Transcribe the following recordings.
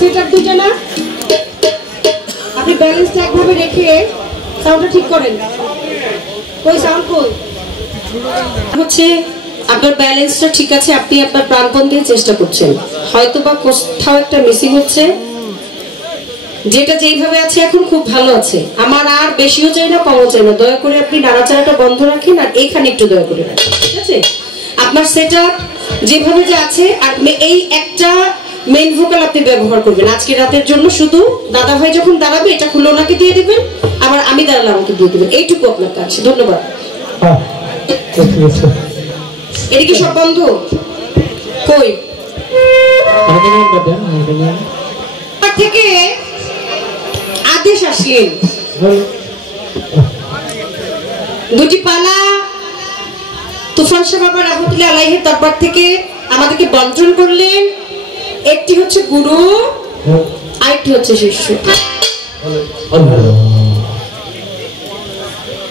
Setup দুইটা না, আপনি ব্যালেন্সটা একভাবে রেখে সাউন্ডটা ঠিক করেন। কই সাউন্ড কই হচ্ছে আপনার ব্যালেন্সটা ঠিক আছে, আপনি আপনার প্রাণপণ দিয়ে চেষ্টা করছেন, হয়তো বা কোথাও একটা মিসিং হচ্ছে। যেটা যেইভাবে আছে এখন খুব ভালো আছে, আমার আর বেশিও চাই না কমও চাই না। দয়া করে আপনি নাড়াচাড়াটা বন্ধ রাখেন আর এইখানে একটু দয়া করে রাখেন, ঠিক আছে? আপনার সেটআপ যেভাবে যে আছে, আর এই একটা মেইন ভোকাল আপনি ব্যবহার করবেন আজকে রাতের জন্য। শুধু দাদা ভাই যখন দাঁড়াবে এটা খুলে ওনাকে দিয়ে দিবেন, আবার আমি দাঁড়ালে আমাকে দিয়ে দিবেন, এইটুকু আপনার কাজ। ধন্যবাদ। এটা কি সব বন্ধ? কই থেকে আদেশ আসলেন, দুটি পালা তুফান শাহ বাবা রাহমাতুল্লাহ আলাইহির দরবার থেকে আমাদেরকে বন্টন করলেন। একটি হচ্ছে গুরু, আরেকটি হচ্ছে শিষ্য।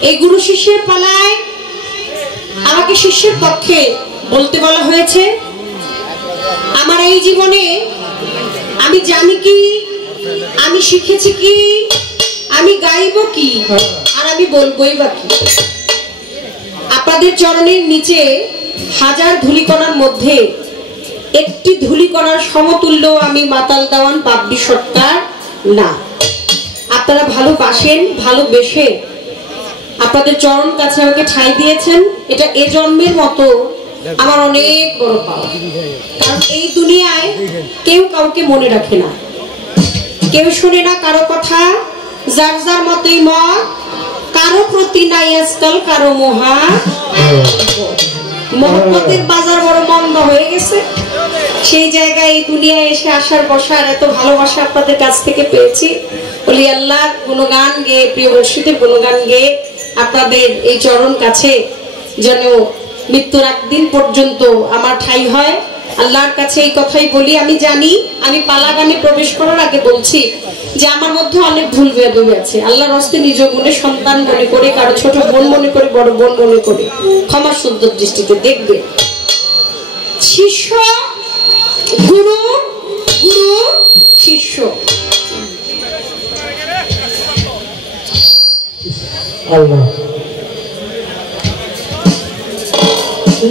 এই গুরু শিষ্যের পালায় আমাকে শিষ্যের পক্ষে বলতে বলা হয়েছে, আমার এই জীবনে আমি জানি কি, আমি শিখেছি কি, আমি গাইব কি, আর আমি বলবই বা কি। আপনাদের চরণের নিচে হাজার ধূলিকণার মধ্যে একটি ধূলিকণার সমতুল্য আমি মাতাল দেওয়ান বাবলি সরকার না। আপনারা ভালোবাসেন, ভালোবেসে আপনাদের চরণ কাছে আমাকে ঠাঁই দিয়েছেন, এটা এ জন্মের মতো আমার অনেক বড় পাওয়া। কারণ এই দুনিয়ায় কেউ কাউকে মনে রাখে না, কেউ শোনে না কারো কথা, যার যার মতই মত, কারো প্রতি নাই আজকাল কারো মহা মহব্বতের বাজার বড় মন্দ হয়ে গেছে। সেই জায়গায় এই দুনিয়ায় এসে আসার বসার এত ভালোবাসা আপনাদের কাছ থেকে পেয়েছি। বলি আল্লাহর গুণগান গেয়ে, প্রিয় মুর্শিদের গুণগান গেয়ে আপনাদের এই চরণ কাছে যেন মৃত্যুর একদিন পর্যন্ত আমার ঠাঁই হয়। আল্লাহর কাছে এই কথাই বলি। আমি জানি, আমি পালা গানে প্রবেশ করার আগে বলছি যে আমার মধ্যে অনেক ভুল বেয়াদবি আছে। আল্লাহর হস্তে নিজ গুণে সন্তান মনে করে, কারো ছোট বোন মনে করে, বড় বোন মনে করে ক্ষমা সুন্দর দৃষ্টিতে দেখবে। শিষ্য গুরু, গুরু শিষ্য।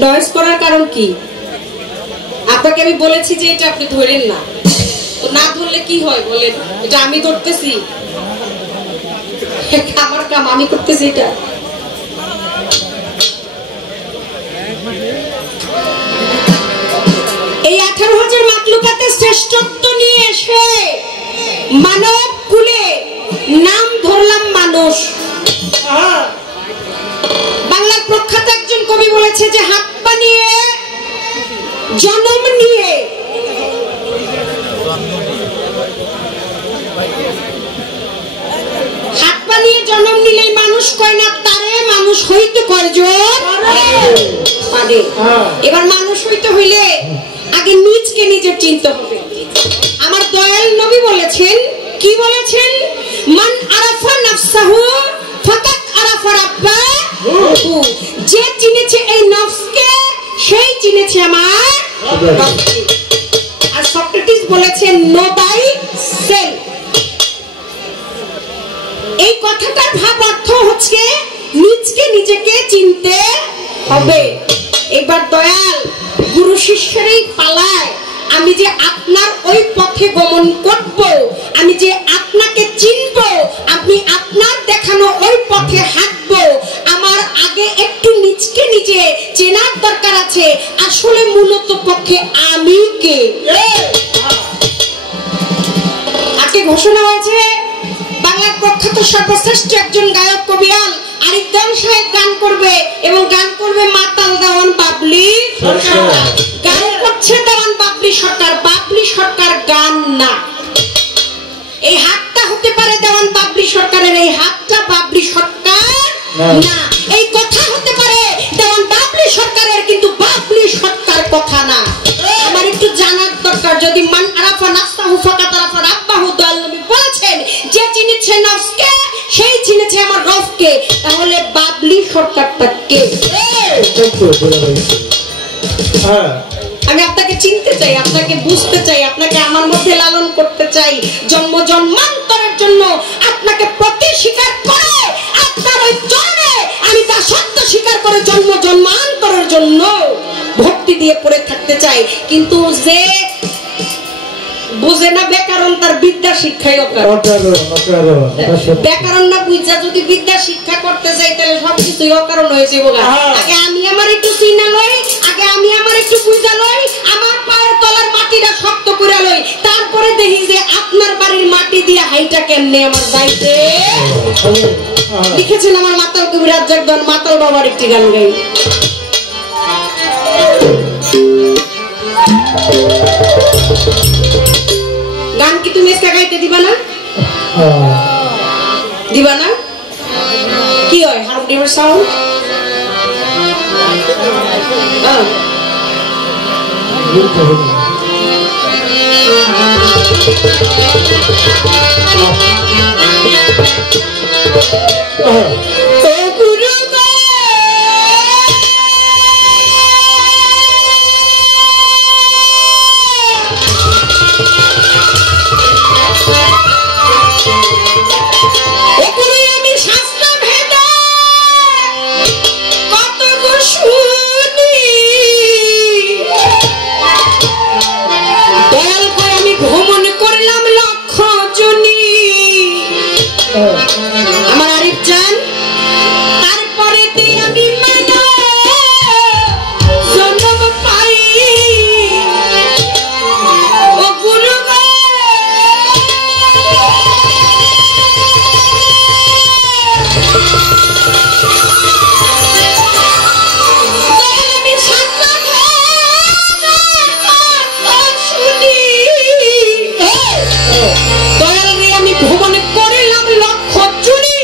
নয়েজ করার কারণ কি? আপনাকে আমি বলেছি যে এটা আপনি ধরেন না, তো না ধরলে কি হয় বলেন? এটা আমি ধরতেছি, আমার কাম আমি করতেছি। এটা এই 18,000 মাকলুকাতের শ্রেষ্ঠত্ব নিয়ে এসে মানব কুলে নাম ধরলাম মানুষ। বাংলার প্রখ্যাত একজন কবি বলেছে যে হাত পা নিয়ে জন্ম নিয়ে, হাত পা নিয়ে জন্ম নিলেই মানুষ কয় না, তারে মানুষ হইতে কয়জন পারে। এবার মানুষ হইতে হইলে আগে নিজকে নিজে চিনতে হবে। আমার দয়াল নবী বলেছেন, কি বলেছেন? মান আরাফা নাফসাহু ফাকাত আরাফা রাব্বাহু। যে চিনেছে এই নফসকে, সেই চিনেছে আমার রবকে। আর সক্রেটিস বলেছেন নো বাই সেলফ। এই কথাটার ভাব অর্থ হচ্ছে নিজকে নিজেকে চিনতে হবে। এবার দয়াল গুরু শিষ্যের এই পালায় আমি যে আপনার ওই পথে গমন করব, আমি যে আপনাকে চিনব, আমি আপনার দেখানো ওই পথে হাঁটব, আমার আগে একটু নিজকে নিজে চেনার দরকার আছে। আসলে মূলত পক্ষে আমি কে? আজকে ঘোষণা হয়েছে বাংলার প্রখ্যাত সর্বশ্রেষ্ঠ একজন গায়ক কবিয়াল আরিফ দেওয়ান সাহেব গান করবে, এবং গান করবে মাতাল দেওয়ান বাবলি সরকার। গান করছে দেওয়ান বাবলি সরকার। বাবলি সরকার গান না। এই হাতটা হতে পারে দেওয়ান বাবলি সরকারের, এই হাতটা বাবলি সরকার না। এই কথা হতে পারে দেওয়ান বাবলি সরকারের, কিন্তু বাবলি সরকার কথা না। আমার একটু জানার দরকার। যদি মান আরাফা নাফসাহু ফাকাত আরাফা রাব্বাহু, দয়াল নবী বলেছেন যে চিনেছে নফসকে সেই চিনেছে আমার রবকে, তাহলে বাবলি সরকারটা কে? আমি আপনাকে চিনতে চাই, আপনাকে বুঝতে চাই, আপনাকে আমার মধ্যে লালন করতে চাই। জন্ম জন্মান্তরের জন্য আপনাকে প্রতি স্বীকার করে আপনার ওই চরণে আমি তা সত্য স্বীকার করে জন্ম জন্মান্তরের জন্য ভক্তি দিয়ে পড়ে থাকতে চাই। কিন্তু যে বুঝে না ব্যাকরণ, তার বিদ্যা শিক্ষাই অকারণ। ব্যাকরণ না বুঝা যদি বিদ্যা শিক্ষা করতে চাই, তাহলে সবকিছুই অকারণ হয়ে যাবে। আগে আমি আমার একটু চিনা লই, আগে আমি আমার একটু বুঝা লই, আমার পায়ের তলার মাটিটা শক্ত করে লই, তারপরে দেখি যে আপনার বাড়ির মাটি দিয়ে হাইটা কেমনে আমার যাইতে। লিখেছেন আমার মাতাল কবি রাজ্জাক দেওয়ান, মাতাল বাবার একটি গান গাই। গান কি তুমি এসে গাইতে দিবা না? দিবা না? কি হয় হারমোনিয়ামের সাউন্ড? আমার আরিফ জান, তারপরে আমি জন্ম পাই ও গুরু গো, আমি শুনি দয়াল রে আমি ভ্রমণ করিলাম লক্ষ চুরি।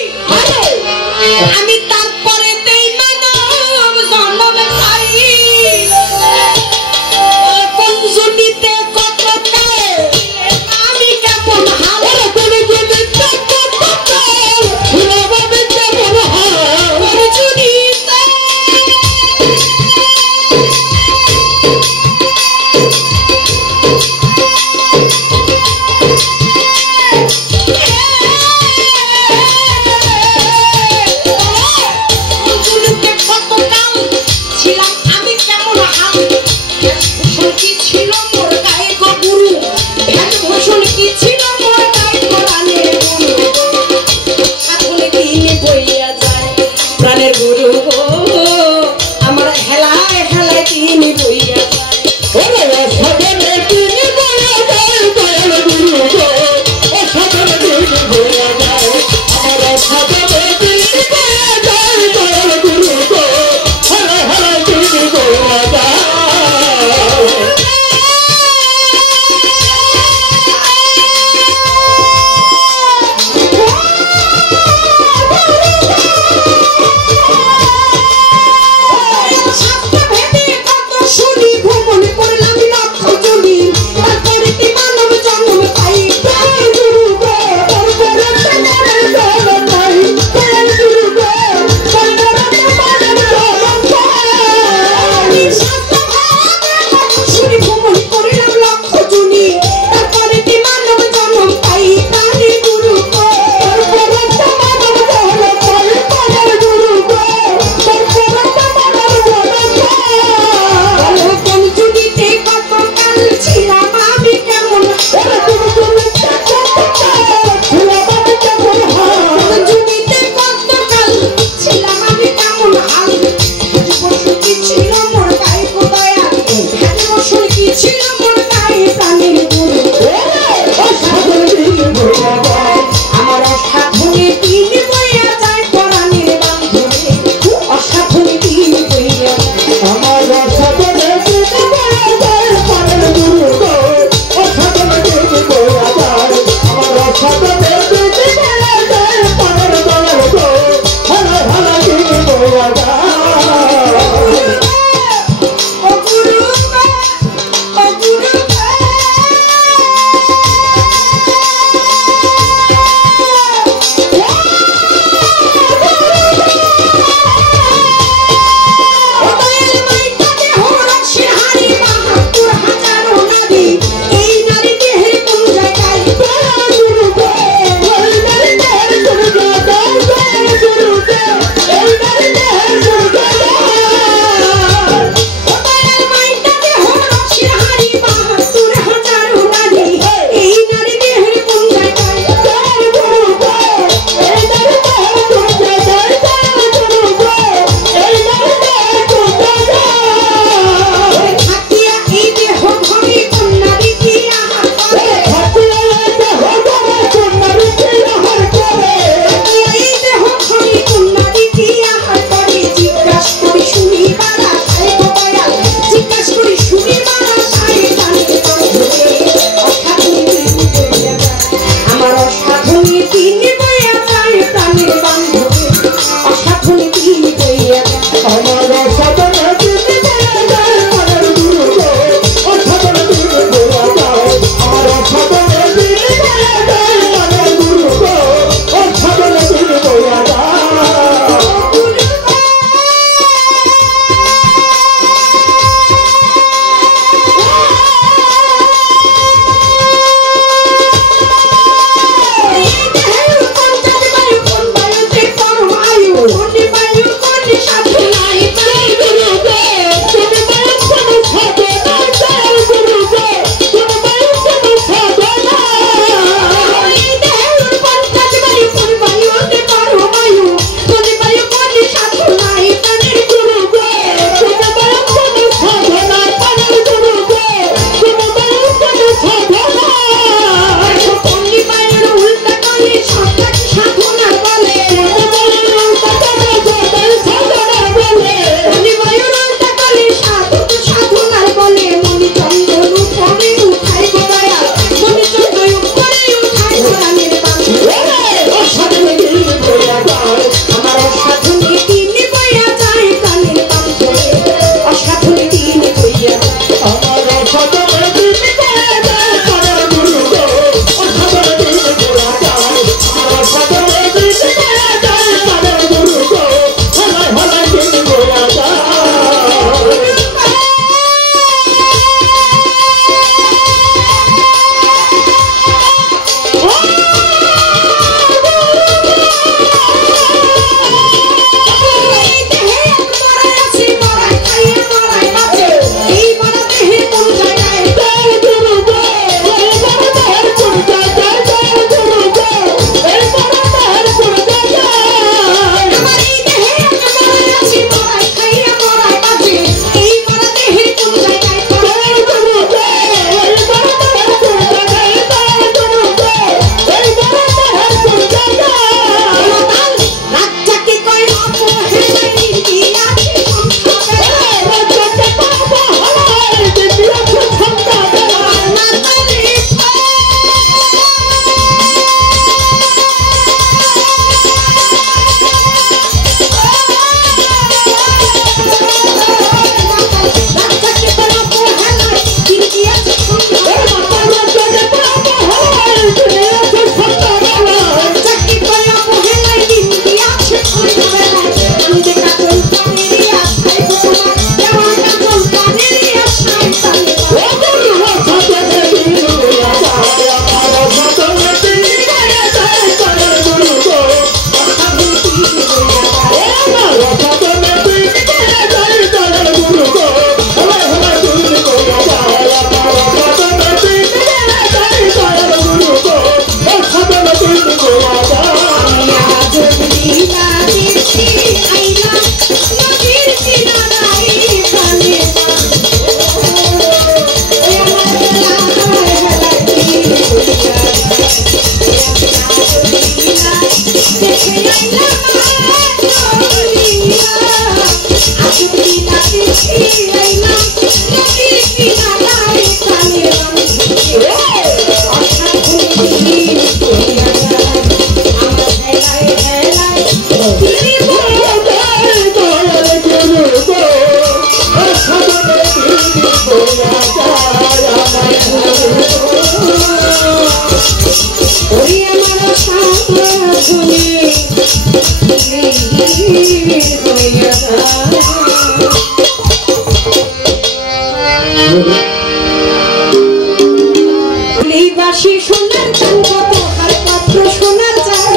বাসি সোনার চান কত হার পাত্র সোনার চান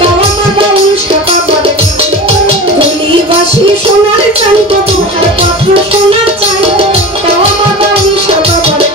গাওয়া মা বাউল সাপা বলে বাসি সোনার চান কত হার পাত্র সোনার চান গাওয়া মা বাউল সাপা বলে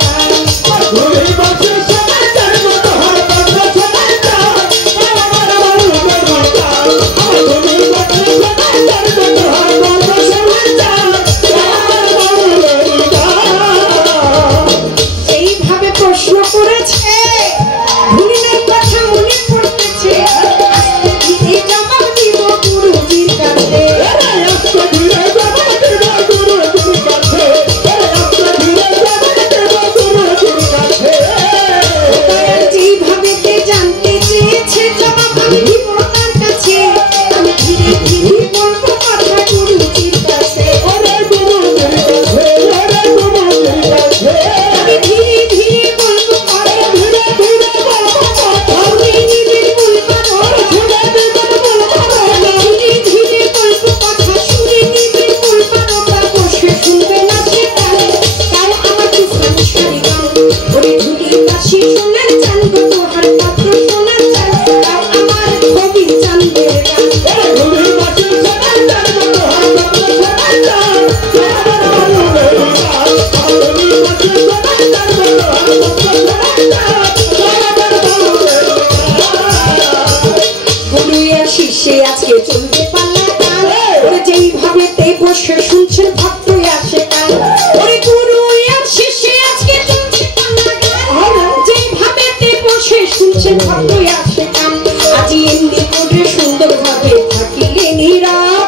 শুনছেন ভক্ত আসে কাল ওরে গুরু আর শিষ্যে আজকে চলছে পাল্লা গান যেভাবে তে বসে শুনছেন ভক্ত আসে কাল আজ এমনি করে সুন্দর ভাবে থাকিলে নীরব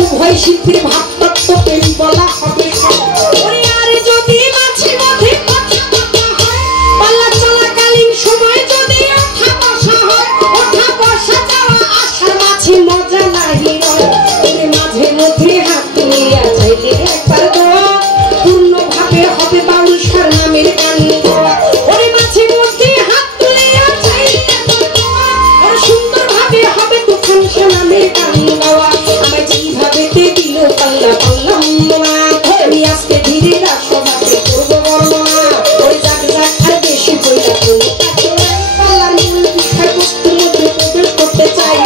উভয় শিল্পীর ভাবতত্ত্ব প্রেম বলা হবে ওরে আর যদি মাঝে মাঝে কথা বলা হয় পাল্লা চলাকালীন সময় যদি ওঠা বসা হয় ওঠা বসা যাওয়া আসার মাঝে মজা নাহি রয় ওরে মাঝে মধ্যে হাত তুলিয়া চাইলে একবার দোয়া পূর্ণভাবে হবে বাউল সার নামের গান গাওয়া ওরে মাঝে মধ্যে হাত তুলিয়া চাইলে একবার দোয়া ওরে সুন্দরভাবে হবে তুফান সে নামের গান গাওয়া আমার যেইভাবে তে দিল পাল্লা পাল্লাম না আমি আজকে ধীরে রাসভাবে করবো বর্ণনা ওরে যাক যাক আর বেশি বইলা কোনো পাল্লার মূল বিষয় বস্তুর মধ্যে প্রবেশ করতে চাই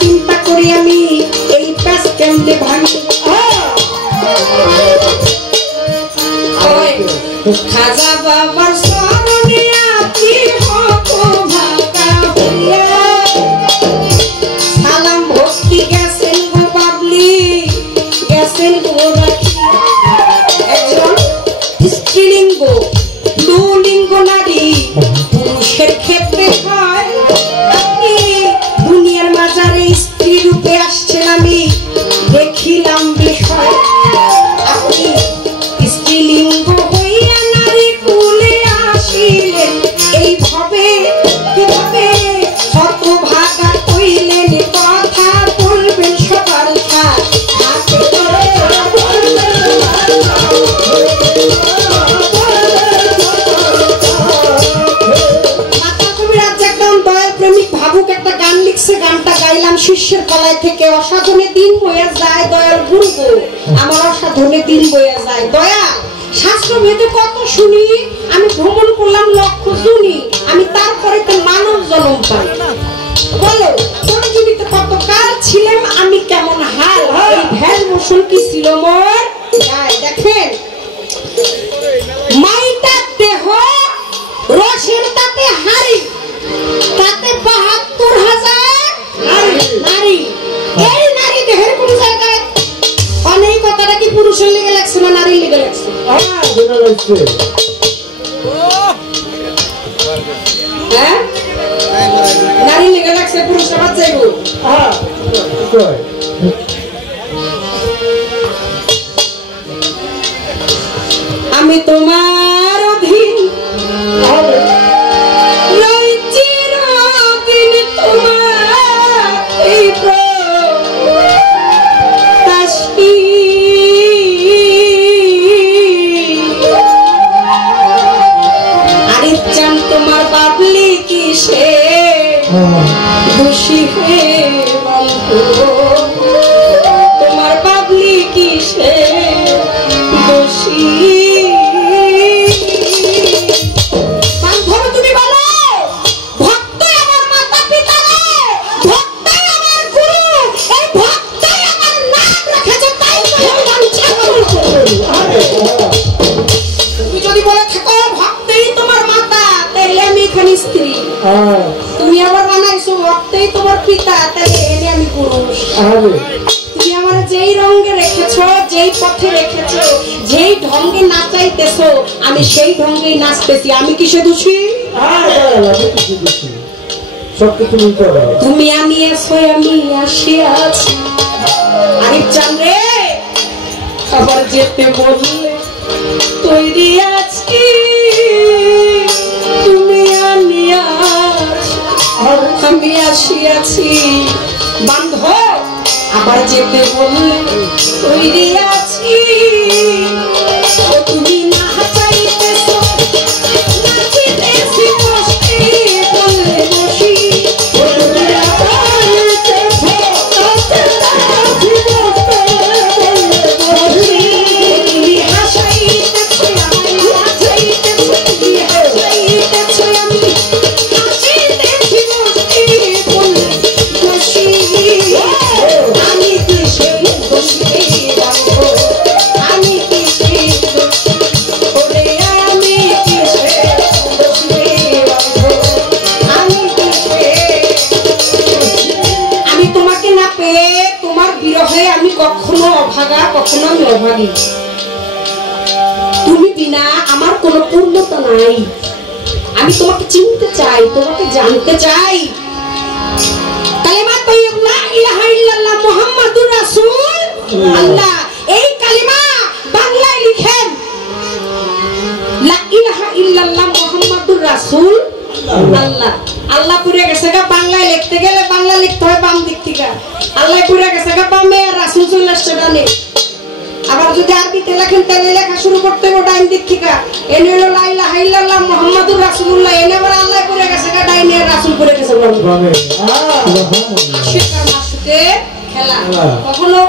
চিন্তা করি আমি এই প্যাস কেমনে ভাঙি খাজা বাবার স্মরণে আছি হক ভাকা হইয়া সালাম ভক্তি গেছেন গো বাবলি গেছেন গো রাখি একজন স্ত্রীলিঙ্গ দুলিঙ্গ নারী পুরুষের ক্ষেত্রে হয় দুনিয়ার মাঝারে স্ত্রী রূপে আসছেন আমি দেখিলাম বিষয় আপনি স্ত্রীলিঙ্গ হইয়া নারী কুলে আসিলেন এইভাবে কিভাবে হতভাগা কইলেন কথা বলবেন সবার সাথে ভাবুক একটা গান লিখছে গানটা গাইলাম শিষ্যের গলায় থেকে অসাধনে দিন বয়ে যায় দয়াল গুরু আমার অসাধনে দিন বয়ে যায় দয়া শাস্ত্র ভেদে কত শুনি আমি ভ্রমণ করলাম লক্ষ শুনি আমি তারপরে তো মানব জন্ম পাই বলো তোর জীবিতে কত কাল ছিলাম আমি কেমন হাল এই ভ্যাল মোশন কি ছিল মোর দেখেন মাইটা দেহ রসের তাতে হারি তাতে ৭২,০০০ নারী এই নারী দেহের কোন জায়গায় অনেক কথাটা কি পুরুষের লেগে লাগছে না নারীর লেগে লাগছে হ্যাঁ নারী লেগে লাগছে পুরুষরা বাদ যাইব আমি তোমার অধীন তোমার বাবলি কিসে দোষী হে বন্ধু, তোমার বাবলি কিসে দোষী। বান্ধব তুমি বলো ভক্তই আমার মাতা পিতা রে, ভক্তই আমার গুরু, এই ভক্তই আমার নাম রেখেছে, তাই তুমি যদি বলে থাকো ভক্তই তোমার মাতা, তাহলে আমি এখানে স্ত্রী। তুমি আবার বানাইছো ভক্তই তোমার পিতা, তাহলে এনে আমি পুরুষ। তুমি আমার যেই রঙে রেখেছো, যেই পথে রেখেছো, যেই ঢঙ্গে নাচাইতেছো, আমি সেই ঢঙ্গেই নাচতেছি। আমি কিসে দোষী? তুমি আমি আছো, আমি আসিয়াছি। আরিফ চান রে, আবার যেতে বললে তৈরি আছি, তুমি আমি আসিয়াছি। বান্ধব আবার যেতে বললে তৈরি আছি, তুমি না চাইতেছো নাচিতেছি বসে বললে বসি। কখনো অভাগা, কখনো আমি অভাগী। তুমি বিনা আমার কোনো পূর্ণতা নাই। আমি তোমাকে চিনতে চাই, তোমাকে জানতে চাই। কালিমা তাইয়্যিব লা ইলাহা ইল্লাল্লাহ মুহাম্মাদুর রাসূলুল্লাহ, এই কালিমা বাংলায় লিখেন লা ইলাহা ইল্লাল্লাহ মুহাম্মাদুর রাসূলুল্লাহ। আল্লাহ পুরে গেছে গা, বাংলায় লিখতে গেলে বাংলা লিখতে হয় বাম দিক থেকে। আল্লাহ পুরে গেছে গা বামে, আর রাসূল চলে আসছে ডানে। আবার যদি আরবিতে লেখেন তাহলে লেখা শুরু করতে হবে ডাইন দিক থেকে। এনে হলো লা ইলাহা ইল্লাল্লাহ মুহাম্মাদুর রাসূলুল্লাহ, এনে আবার আল্লাহ পুরে গেছে গা ডাইনে, আর রাসূল পুরে গেছে বামে। আশিক আর মাসুকের খেলা। কখনো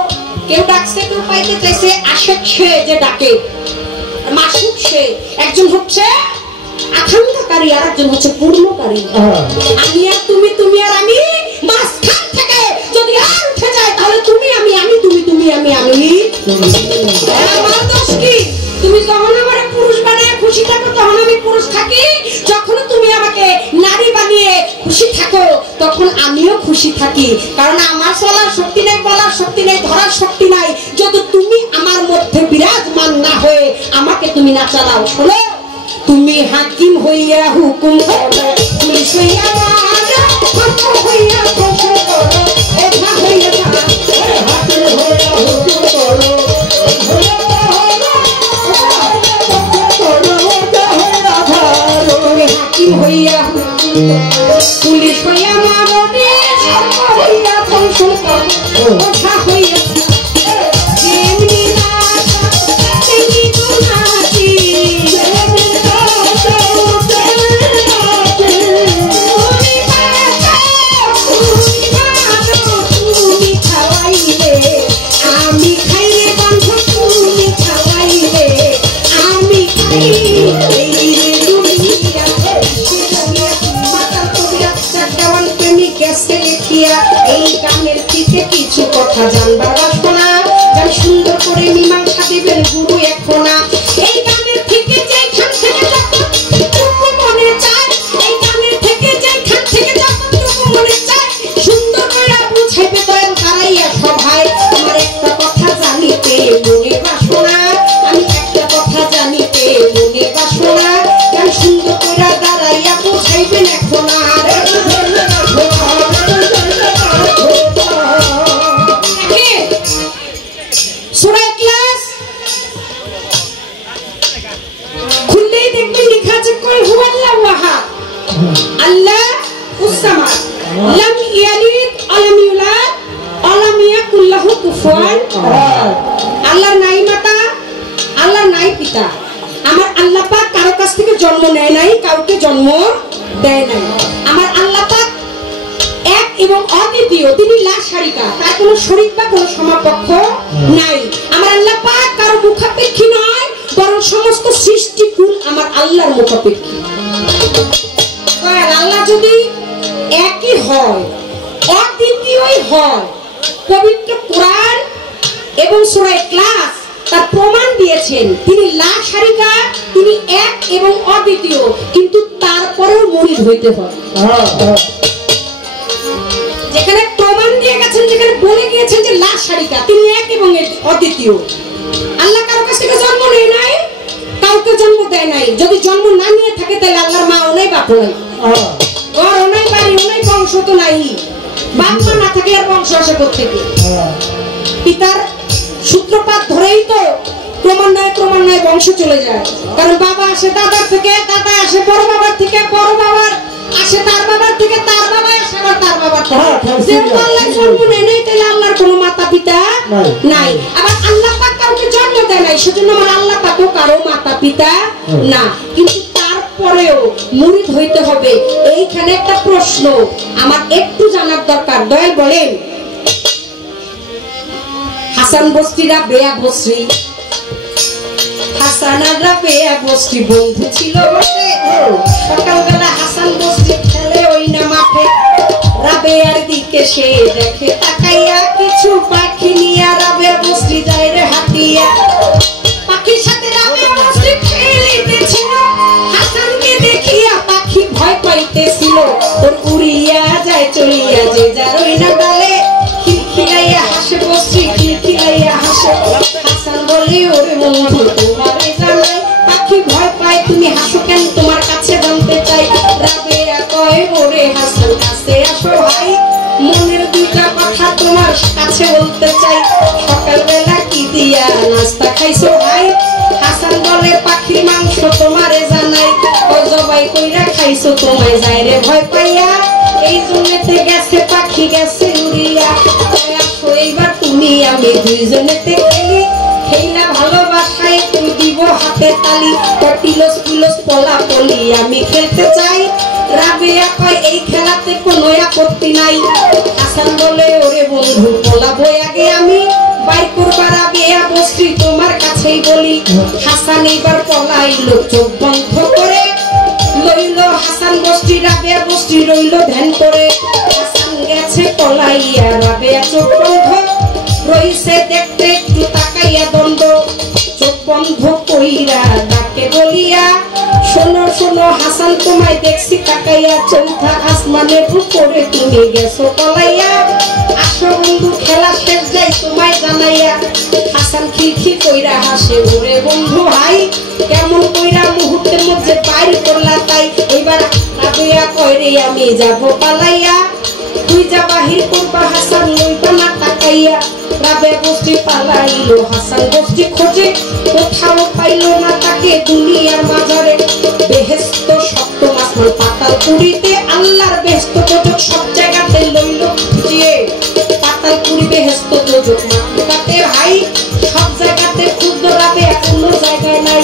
কেউ ডাকছে, কেউ পাইতে চাইছে। আশিক সে যে ডাকে, মাসুক সে। একজন হচ্ছে আকাঙ্ক্ষাকারী, আর একজন হচ্ছে পূর্ণকারী। আমি আর তুমি, তুমি আর আমি, মাঝখান থেকে যদি আর উঠে যায় তাহলে তুমি আমি, আমি তুমি, তুমি আমি, আমি। আমার দোষ কি? তুমি যখন আমার পুরুষ বানিয়ে খুশি থাকো তখন আমি পুরুষ থাকি, যখন তুমি আমাকে নারী বানিয়ে খুশি থাকো তখন আমিও খুশি থাকি। কারণ আমার চলার শক্তি নাই, বলার শক্তি নাই, ধরার শক্তি নাই, যদি তুমি আমার মধ্যে বিরাজমান না হয়ে আমাকে তুমি না চালাও। শোনো, তুমি হাকিম হইয়া হুকুম করো, পুলিশ হইয়া মারো, হাকিম হইয়া প্রশ্ন করো, ওঠা হইয়া হাকিম হইয়া হুকুম করো, হাকিম হইয়া পুলিশ হইয়া মারো, হইয়া প্রশ্ন করো, ওঠা হইয়া এই গানের থেকে কিছু কথা জানবার বাসনা, গান সুন্দর করে মীমাংসা দেবেন গুরু এখনা। এই গানের থেকে যেখান থেকে যতটুকু মনে চায়, এই গানের থেকে যেখান থেকে যতটুকু মনে চায়, সুন্দর করে বুঝাইবে দয়াল কারাইয়া সভায়। আমার একটা কথা জানিতে মনে বাসনা, আমি একটা কথা জানিতে মনে বাসনা, গান সুন্দর করে দাঁড়াইয়া বুঝাইবেন এখনা। নেয় নাই, কাউকে জন্ম দেয় নাই। আমার আল্লাহ পাক এক এবং অদ্বিতীয়, তিনি লা শারিকা, তার কোনো শরীক বা কোনো সমাপক্ষ নাই। আমার আল্লাহ পাক কারো মুখাপেক্ষী নয়, বরং সমস্ত সৃষ্টিকুল আমার আল্লাহর মুখাপেক্ষী। আল্লাহ যদি একই হয়, অদ্বিতীয়ই হয়, পবিত্র কোরআন এবং সূরা ইখলাস তার প্রমাণ দিয়েছেন তিনি লা শারিকা, তিনি এক এবং অদ্বিতীয়, কিন্তু তারপরেও মুরিদ হইতে হয়। যেখানে প্রমাণ দিয়ে গেছেন, যেখানে বলে গিয়েছেন যে লা শারিকা, তিনি এক এবং অদ্বিতীয়। আল্লাহ কারো কাছ থেকে জন্ম নেয় নাই, কাউকে জন্ম দেয় নাই। যদি জন্ম না নিয়ে থাকে তাহলে আল্লাহর মা নাই, বাপ নাই, ঘর নাই, বাড়ি নাই, বংশ তো নাই। বাপ মা না থাকলে আর বংশ আসে কোত্থেকে? পিতার সূত্রপাত ধরেই তো ক্রমান্বয়ে বংশ চলে যায়। কারণ বাবা আসে দাদার থেকে, দাদা আসে বড় বাবার থেকে, বড় বাবার আসে তার বাবার থেকে, তার বাবা আসে আবার তার বাবার থেকে। যেহেতু আল্লাহ জন্ম নেয় নাই, তাহলে আল্লাহর কোনো মাতা পিতা নাই। আবার আল্লাহ পাক কাউকে জন্ম দেয় নাই, সেজন্য আমার আল্লাহ পাকও কারো মাতা পিতা না। কিন্তু তারপরেও মুরিদ হইতে হবে। এইখানে একটা প্রশ্ন আমার একটু জানার দরকার। দয়াল বলেন, হাসান বস্তিরা বেয়া বস্তি, হাসানারা বেয়া বস্তি বন্ধু ছিল বটে। সকালবেলা হাসান বস্তি খেলে ওই না মাঠে, রাবেয়ার দিকে সে দেখে তাকাইয়া, কিছু পাখি নিয়া রাবেয়া বস্তি যায় রে হাতিয়া। পাখির সাথে রাবেয়া বস্তি খেলিতেছিল, হাসানকে দেখিয়া পাখি ভয় পাইতেছিল। ওর উড়িয়া যায় চলিয়া যে যার ওই না ডালে, খিলখিলাইয়া হাসে বস্তি, খিলখিলাইয়া হাসে। হাসান বলে, ওরে বন্ধু তোমারে জানাই, পাখি ভয় পায় তুমি হাসো কেন, তোমার কাছে জানতে চাই। রাবেয়া কয়, ওরে হাসান কাছে আসো ভাই, মনের দুইটা কথা তোমার কাছে বলতে চাই। সকালবেলা কি দিয়া নাস্তা খাইছো ভাই? হাসান বলে, পাখির মাংস তোমারে জানাই, জবাই কইরা খাইছো তোমায় যায় রে ভয় পাইয়া। এই জন্যতে গেছে পাখি গেছে উড়িয়া, আসো এইবার তুমি আমি দুইজনেতে খেলি, খেলা ভালোবাসায় তুই দিব হাতে তালি। টিলস টিলস পলা পলি আমি খেলতে চাই। রাবেয়া কয়, এই খেলাতে কোনো আপত্তি নাই। হাসান বলে, ওরে বন্ধু পলাবো আগে আমি, বাই করবা রাবেয়া বস্তি তোমার কাছেই বলি। হাসান এইবার পলাইলো চোখ বন্ধ করে, লইল হাসান বস্তি, রাবেয়া বস্তি রইল ধ্যান করে। হাসান গেছে পলাইয়া, রাবেয়া চোখ বন্ধ রইছে দেখতে, একটু তাকাইয়া দ্বন্দ্ব, চোখ বন্ধ কইরা ডাকে বলিয়া, শোনো শোনো হাসান তোমায় দেখছি তাকাইয়া, চৌথা আসমানের উপরে তুমি গেছো পলাইয়া। আসো বন্ধু খেলা শেষ যাই তোমায় জানাইয়া। হাসান খিলখি কইরা হাসে, ওরে বন্ধু ভাই কেমন কইরা মুহূর্তের মধ্যে বাইর করলা তাই। এবার রাবেয়া কয়, রে আমি যাব পালাইয়া, তুই যা বাহির করবা হাসান লইবা না তাকাইয়া। রাবেয়া বস্তি পালাইলো, হাসান বস্তি খোঁজে, কোথাও পাইলো না তাকে দুনিয়ার মাঝারে। বেহেশত সপ্তম আসমান পাতাল পুরীতে, আল্লাহর বেহেশত দোজখ সব জায়গাতে লইল খুঁজিয়ে। পাতাল পুরী বেহেশত দোজখ মাটিতে ভাই, সব জায়গাতে খুঁজলো রাবেয়া, কোনো জায়গায় নাই।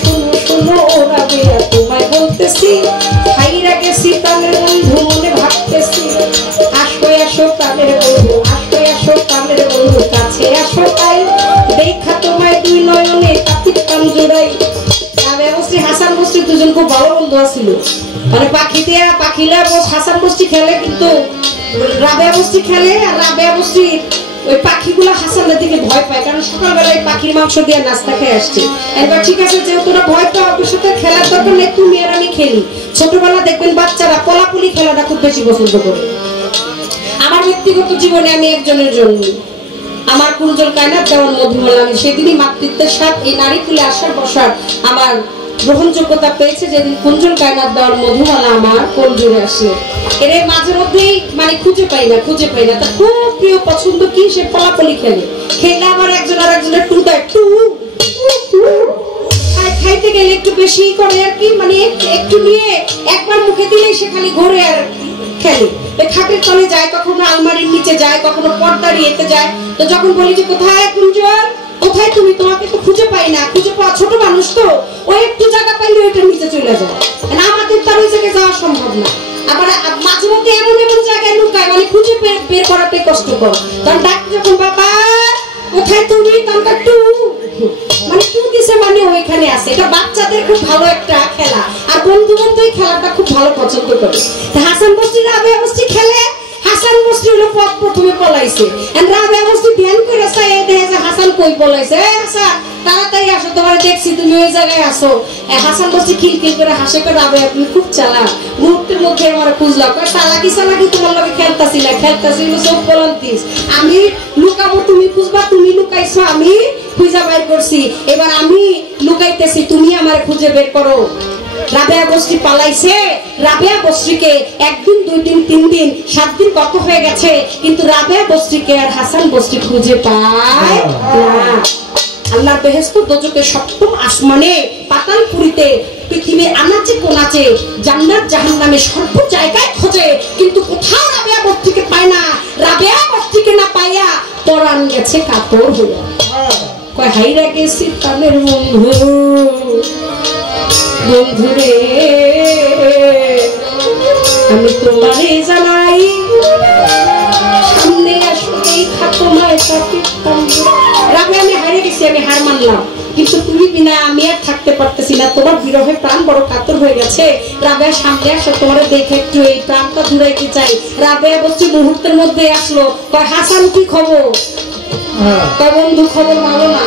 শুনো শুনো ও রাবেয়া তোমায় বলতেছি, হাইরা গেছি প্রাণের বন্ধু মনে ভাবতেছি। আসো আসো প্রাণের বন্ধু, আসো আসো প্রাণের বন্ধু, কাছে আসো তাই, দেখা তোমায় দুই নয়নে কাতির কান জোড়াই। রাবেয়া বস্তি হাসান বস্তি দুজন খুব ভালো বন্ধু ছিল। মানে পাখি দিয়া পাখিলা হাসান বস্তি খেলে, কিন্তু রাবেয়া বস্তি খেলে, আর রাবেয়া বস্তি ওই পাখিগুলো হাসানের দিকে ভয় পায়, কারণ সকালবেলায় পাখির মাংস দিয়ে নাস্তা খেয়ে আসছে। একবার ঠিক আছে, যেহেতু তোরা ভয় পাও, ওর সাথে খেলার দরকার নেই, তুমি আর আমি খেলি। ছোটবেলা দেখবেন বাচ্চারা পলাপুলি খেলাটা খুব বেশি পছন্দ করে। আমার ব্যক্তিগত জীবনে আমি একজনের জন্য, আমার কুঞ্জল কায়নাত দেওয়ার মধুমালা, আমি সেদিনই মাতৃত্বের স্বাদ এই নারী কুলে আসার বসার আমার গ্রহণযোগ্যতা পেয়েছে, যেদিন কুঞ্জল কায়নাত দেওয়ার মধুমালা আমার কোন জুড়ে আসে। এর মাঝে মধ্যেই মানে খুঁজে পাই না। তার খুব প্রিয় পছন্দ কি, সে পলাপলি খেলে। খেলে আবার একজন আর একজনের টু দেয়, টু খাইতে গেলে একটু বেশি করে আর কি, মানে একটু নিয়ে একবার মুখে দিলেই সে খালি ঘোরে আর খেলে। খাটের তলে যায়, কখনো আলমারির নিচে যায়, কখনো পর্দার ইয়েতে যায়। তো যখন বলি যে কোথায় কুঞ্জল, কোথায় তুমি? তোমাকে তো খুঁজে পাই না। খুঁজে পাওয়া ছোট মানুষ তো, ও একটু জায়গা পাইলে ওইটার নিচে চলে যায়। আমাদের তার ওই জায়গায় যাওয়া সম্ভব না। আবার মাঝে মধ্যে এমন এমন জায়গায় লুকায়, মানে খুঁজে বের করাটাই কষ্টকর। তখন ডাক যখন বাবা কোথায় তুমি, তখন একটু মানে টু দিছে, মানে ওইখানে আছে। এটা বাচ্চাদের খুব ভালো একটা খেলা, আর বন্ধু বন্ধু এই খেলাটা খুব ভালো পছন্দ করে। হাসান বস্তির রাবেয়া বস্তি খেলে। হাসান বস্তি হলো প্রথমে পলাইছে, রাবেয়া বস্তি ধ্যান করে চাই দেখে যে হাসান কই পলাইছে। হাসান তাড়াতাড়ি আসো, তোমার দেখছি তুমি ওই জায়গায় আসো। হাসান বস্তি খিলখিল করে হাসে করে, রাবেয়া তুমি খুব চালাক, মুহূর্তের মধ্যে আমার খুঁজলাম। চালাকি তোমার লগে খেলতাছি না, খেলতাছি সব বলন্তিস। আমি লুকাবো, তুমি খুঁজবা, তুমি লুকাইছো, আমি খুঁজা বের করছি। এবার আমি লুকাইতেছি, তুমি আমার খুঁজে বের করো। রাবেয়া বস্তি পালাইছে। রাবেয়া বস্তিকে একদিন, 2 দিন, 3 দিন, 7 দিন কত হয়ে গেছে, কিন্তু রাবেয়া বস্তিকে আর হাসান বস্তি খুঁজে পায় না। আল্লাহ বেহেশত দোজখের সপ্তম আসমানে, পাতালপুরীতে, পৃথিবীর আনাচে কোনাচে, জান্নাত জাহান্নামে সর্ব জায়গায় খোঁজে, কিন্তু কোথাও রাবেয়া বস্তিকে পায় না। রাবেয়া বস্তিকে না পাইয়া পরাণ গেছে কাতর হয়ে। কয় হাইরা গেছি প্রাণের বন্ধু, বন্ধুরে আমি তোমারে জানাই, সামনে আসলেই থাকো মায় তাকে। রাবে আমি হারিয়ে গেছি, আমি হার মানলাম, কিন্তু তুমি বিনা আমি আর থাকতে পারতেছি না। তোমার বিরহে প্রাণ বড় কাতর হয়ে গেছে। রাবেয়া সামনে আসো, তোমার দেখে একটু এই প্রাণটা দূরাইতে চাই। রাবেয়া বলছি মুহূর্তের মধ্যে আসলো। কয় হাসান কি খবর? কয় বন্ধু খবর ভালো না।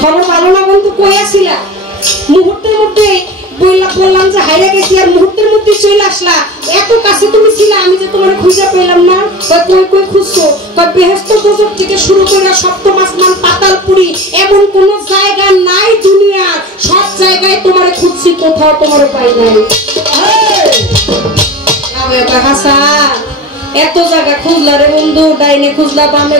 খবর ভালো না বন্ধু, কই আসিলা? মুহূর্তের মধ্যে বললাম যে হাইরা গেছি, আর মুহূর্তের মধ্যে চলে আসলা। এত কাছে তুমি ছিলা, আমি যে তোমার খুঁজে পেলাম না। কই কই খুঁজছো? বেহেশত দোজখ থেকে শুরু করে সপ্তম আসমান, পাতালপুরী, এমন কোন জায়গা নাই দুনিয়ার, সব জায়গায় তোমার খুঁজছি, কোথাও তোমার পাই নাই। হাসান এত জায়গা খুঁজলা রে বন্ধু, ডাইনে খুঁজলা, বামে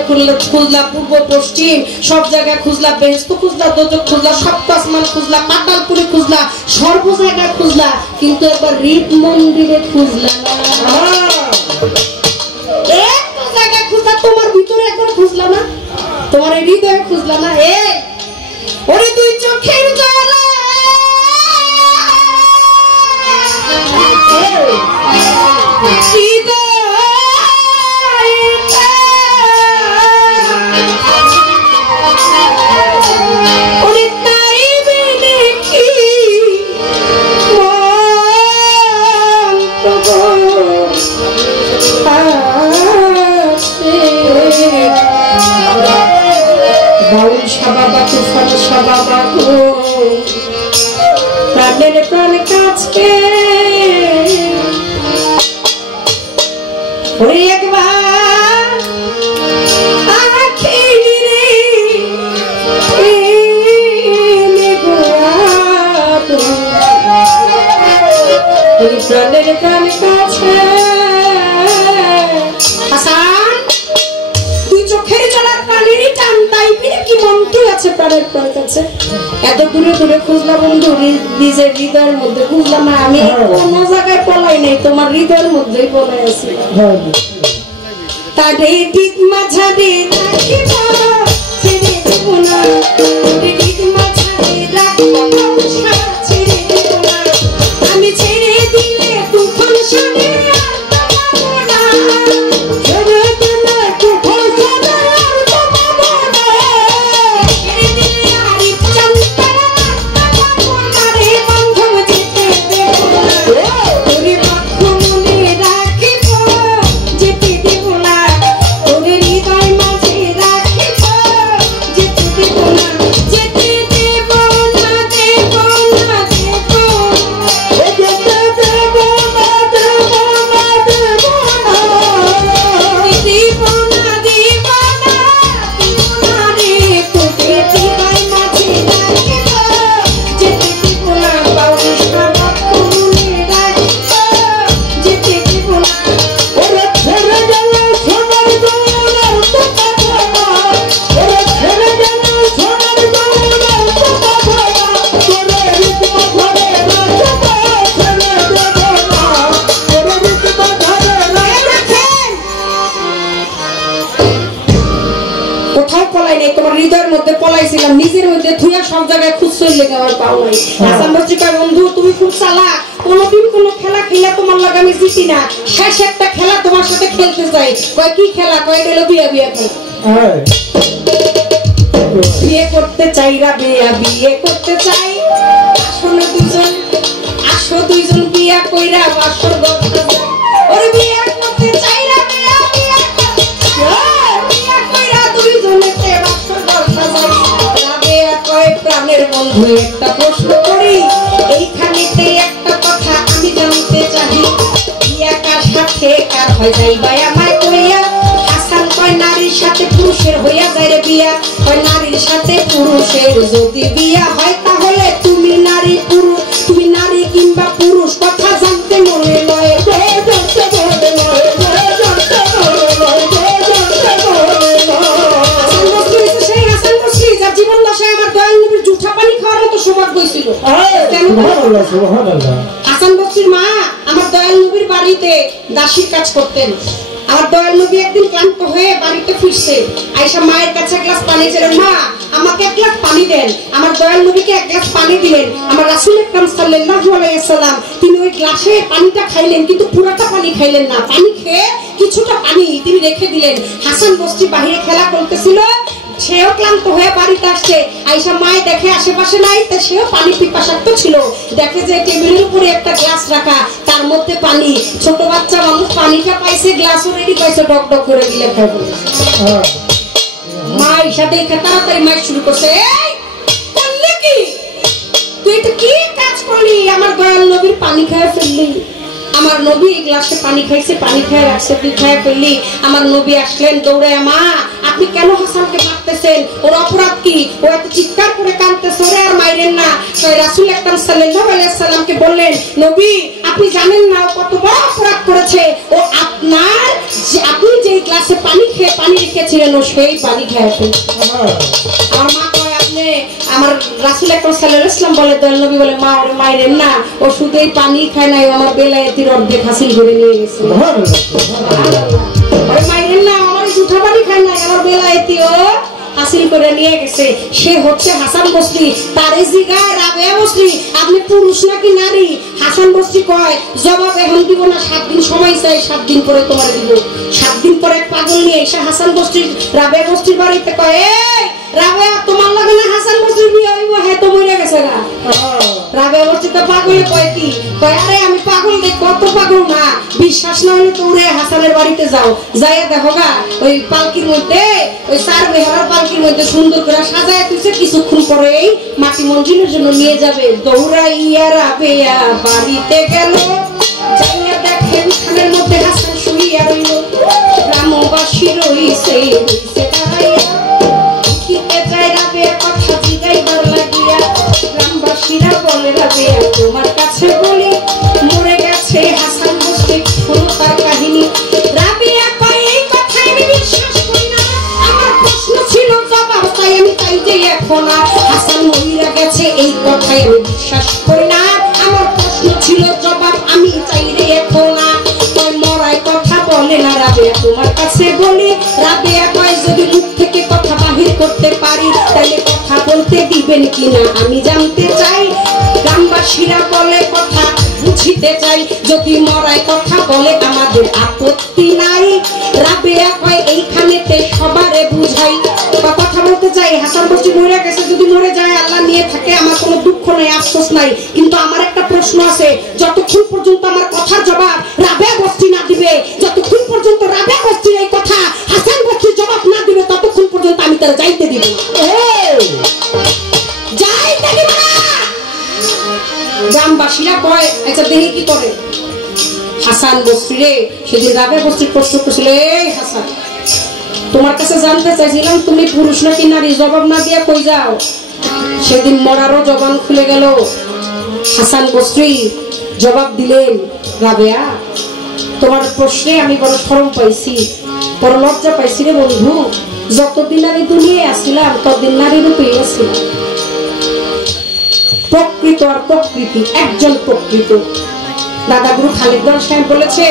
খুঁজলা, পূর্ব পশ্চিম সব জায়গায় খুঁজলা, বেহেশত খুঁজলা, দোজখ খুঁজলা, সপ্তম আসমান খুঁজলা, পাতালপুরী খুঁজলা, সর্ব জায়গায় খুঁজলা, কিন্তু একবার হৃদ মন্দিরে খুঁজলা না। এত জায়গায় খুঁজলা, তোমার ভিতরে একবার খুঁজলা না, তোমার হৃদয়ে খুঁজলা না। ওরে তুই চোখের জ্বালা প্রাণের প্রাণ কাছকে একবার আখি রে প্রাণের প্রাণ কাছে। হাসান তুই চোখের জ্বালার প্রাণেরই টান, তাই কি মন্ত্র আছে প্রাণের প্রাণ কাছে? এত দূরে দূরে খুঁজলাম বন্ধু, নিজের হৃদয়ের মধ্যে খুঁজলাম না। আমি কোন জায়গায় পলাই নাই, তোমার হৃদয়ের মধ্যেই পলাই আছি। তাদের ঠিক মাঝারে রাখিব, ছেড়ে দেব না, ঠিক মাঝারে রাখিব, ছেড়ে দেব না। আমি ছেড়ে দিলে তুফান সাথে যেতে দেব না, তোর হৃদয় মাঝে রাখিব। পলাই নাই, তোমার হৃদয়ের মধ্যে পলাইছিলাম, নিজের মধ্যে থুয়া সব জায়গায় খুঁজছই লেগে আমার পাও নাই। হাসান বস্রি কয় বন্ধু তুমি খুব চালাক, কোনোদিন কোনো খেলা খেলা তোমার লাগে আমি জিতি না, শেষ একটা খেলা তোমার সাথে খেলতে চাই। কয় কি খেলা? কয় গেল বিয়া বিয়া খেলা। বিয়ে করতে চাই রাবেয়া, বিয়ে করতে চাই, আসলে দুজন আসো দুইজন বিয়া কইরা বাসর করতে চাই। ওরে বিয়ে করতে চাই রাবেয়া, বিয়া কইরা দুইজনেতে বাসর করতে চাই। রাবেয়া কয় প্রাণের বন্ধু একটা প্রশ্ন করি, এইখানেতে একটা কথা আমি জানতে চাই, বিয়া কার সাথে কার হয় যাইবা আমায় কইয়া। হাসান কয় নারীর সাথে পুরুষের হইয়া যায় রে বিয়া। কয় নারীর সাথে পুরুষের যদি বিয়া হয় তাহলে তুমি নারী পুরুষ, তুমি নারী কিংবা পুরুষ কথা জানতে মনে নয়। জীবন দশায় আমার দয়াল নবীর জুঠা পানি খাওয়ার মতো সৌভাগ্য হয়েছিল। হাসান বস্রির মা আমার দয়াল নবীর বাড়িতে দাসীর কাজ করতেন। আমার দয়াল নবী একদিন ক্লান্ত হয়ে বাড়িতে ফিরছে, আয়েশা মায়ের কাছে এক গ্লাস পানি চাইলেন, মা আমাকে এক গ্লাস পানি দেন। আমার দয়াল নবীকে এক গ্লাস পানি দিলেন। আমার রাসূল আকরাম সাল্লাল্লাহু আলাইহি ওয়াসাল্লাম তিনি ওই গ্লাসে পানিটা খাইলেন, কিন্তু পুরোটা পানি খাইলেন না, পানি খেয়ে কিছুটা পানি তিনি রেখে দিলেন। হাসান বস্রি বাহিরে খেলা করতেছিল, সেও ক্লান্ত হয়ে বাড়িতে আসছে। আয়েশা মায় দেখে আশেপাশে নাই, তা সেও পানি পিপাসার্থ ছিল, দেখে যে টেবিলের উপরে একটা গ্লাস রাখা, তার মধ্যে পানি। ছোট বাচ্চা মানুষ পানিটা পাইছে, গ্লাসও রেডি পাইছে, ডক ডক করে দিলে খাবো। মা আয়েশা দেখে তাড়াতাড়ি মাই শুরু করছে, এই করলি কি তুই? তো কি কাজ করলি? আমার দয়াল নবীর পানি খেয়ে ফেললি। আমার নবী গ্লাসে পানি খাইছে, পানি খেয়ে রাখছে, তুই খেয়ে ফেললি। আমার নবী আসলেন দৌড়ে, মা আপনি কেন হাসানকে মারতেছেন? ওর অপরাধ কি? ও এত চিৎকার করে কাঁদতেছে, ওরে আর মাইরেন না। রাসূল আকরাম সাল্লাল্লাহু আলাইহি ওয়াসাল্লামকে বললেন, নবী আপনি জানেন না ও কত বড় অপরাধ করেছে, ও আপনার আপনি যে গ্লাসে পানি খেয়ে পানি রেখেছিলেন ও সেই পানি খেয়ে ফেলছে। আমার মা কয় আপনি, আমার রাসূল আকরাম সাল্লাল্লাহু আলাইহি ওয়াসাল্লাম বলে, দয়াল নবী বলে, মা ওরে মাইরেন না, ও শুধু এই পানি খায় নাই, আমার বেলায়েতির অর্ধেক হাসিল করে নিয়ে গেছে। ওরে মাইরেন না, আমার জুঠা পানি খায় নাই, আমার বেলায়েতিও হাসিল করে নিয়ে গেছে। সে হচ্ছে হাসান বস্রি। তারে জিগায় রাবেয়া বস্রি আপনি পুরুষ নাকি নারী? হাসান বস্রি কয় জবাব এখন দিব না, 7 দিন সময় চাই, 7 দিন পরে তোমার দিব। 7 দিন পরে পাগল নিয়ে এসে হাসান বস্রি রাবেয়া বস্রির বাড়িতে কয়, এই রাবেয়া তোমার লাগে না হাসান বস্রি বিয়ে হইব? হ্যাঁ তো মরে গেছে না। রাবেয়া বস্রি তো পাগলে কয় কি? কয় আরে আমি পাগল দেখ, কত পাগল না, বিশ্বাস না হলে তো উড়ে হাসানের বাড়িতে যাও, যাইয়া দেখো গা ওই পালকির মধ্যে, ওই 4 বেহারার পালকির মধ্যে সুন্দর করে সাজায় তুইছে, কিছুক্ষণ পরেই মাটি মঞ্জিলের জন্য নিয়ে যাবে। দৌড়াইয়া রাবেয়া বাড়িতে গেল, যাইয়া দেখে উঠানের মধ্যে হাসান শুইয়া রইল, গ্রামবাসী রইছে দাঁড়াইয়া, কিতে যায় রাবেয়া কথা জিগাইবার লাগিয়া। গ্রামবাসীরা বলে রাবেয়া তোমার কাছে বলি, মরে গেছে হাসান বস্রি, শোনো তার কাহিনী। রাবেয়া কয় এই কথা আমি বিশ্বাস করি না, আমার প্রশ্ন ছিল জবাব তাই আমি তাই যে এখন হাসান মরে গেছে এই কথাই আমি বিশ্বাস করি না, আমার প্রশ্ন ছিল জবাব আমি চাই রে এখন। কয় মরায় কথা বলে না রাবেয়া তোমার কাছে বলি। রাবেয়া কয় যদি মুখ থেকে কথা বাহির করতে পারি তাহলে কথা বলতে দিবেন কিনা আমি জানতে চাই। গ্রামবাসীরা বলে কথা বুঝিতে চাই, যদি মরায় কথা বলে আমাদের আপত্তি নাই। রাবেয়া কয় এইখানেতে সবারে বুঝাই, কথা বলতে চাই। হাসান বস্রি মরে গেছে, যদি মরে যায় আল্লাহ নিয়ে থাকে, আমার কোনো দুঃখ নাই, আফসোস নাই, কিন্তু আমার একটা প্রশ্ন আছে, যতক্ষণ পর্যন্ত আমার কথার জবাব রাবেয়া বস্রি না দিবে, যতক্ষণ পর্যন্ত রাবেয়া বস্রি এই কথা হাসান বস্রি জবাব না দিবে, ততক্ষণ পর্যন্ত আমি তার যাইতে দিব না, যাইতে দিব না। গ্রামবাসীরা কয় আচ্ছা দেখি কি করে। হাসান বস্রি রে সেদিন রাবেয়া বস্রি প্রশ্ন করছিল, এই হাসান তোমার কাছে জানতে চাইছিলাম তুমি পুরুষ নাকি নারী, জবাব না দিয়া কই যাও? সেদিন মরারও জবান খুলে গেল। হাসান বস্রি জবাব দিলেন, রাবেয়া তোমার প্রশ্নে আমি বড় শরম পাইছি, বড় লজ্জা পাইছি রে বন্ধু। যতদিন আমি দুনিয়ায় আসছিলাম ততদিন নারী রূপেই আসছিলাম। প্রকৃত আর প্রকৃতি একজন প্রকৃত। দাদা গুরু খালিদ সাহেব বলেছে,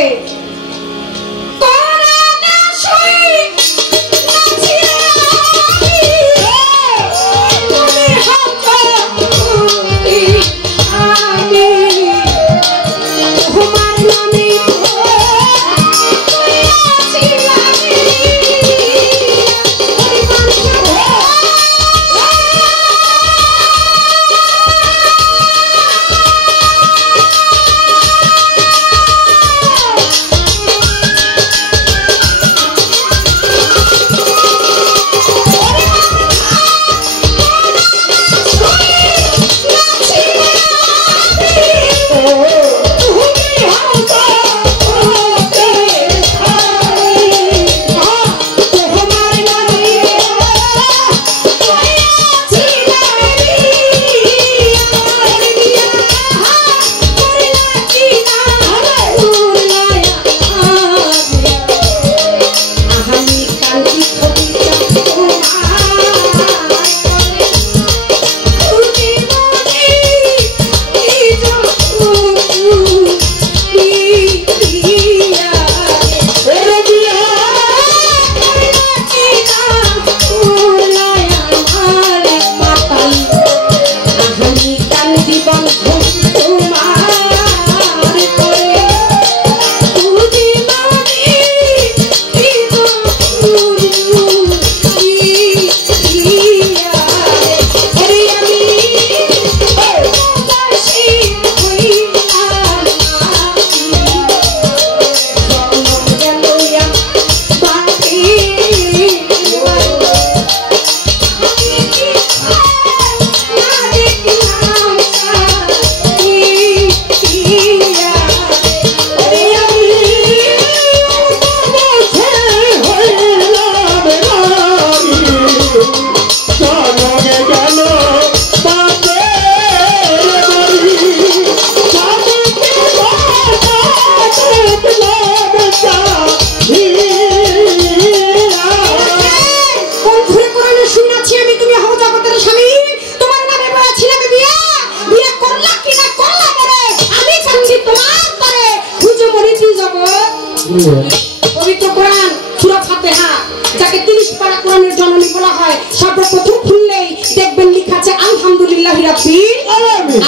পবিত্র কোরআন সূরা ফাতিহা যাকে 30 পারা কোরআনের জননী বলা হয়, সর্বপ্রথম খুললেই দেখবেন লেখা আছে আলহামদুলিল্লাহি রাব্বিল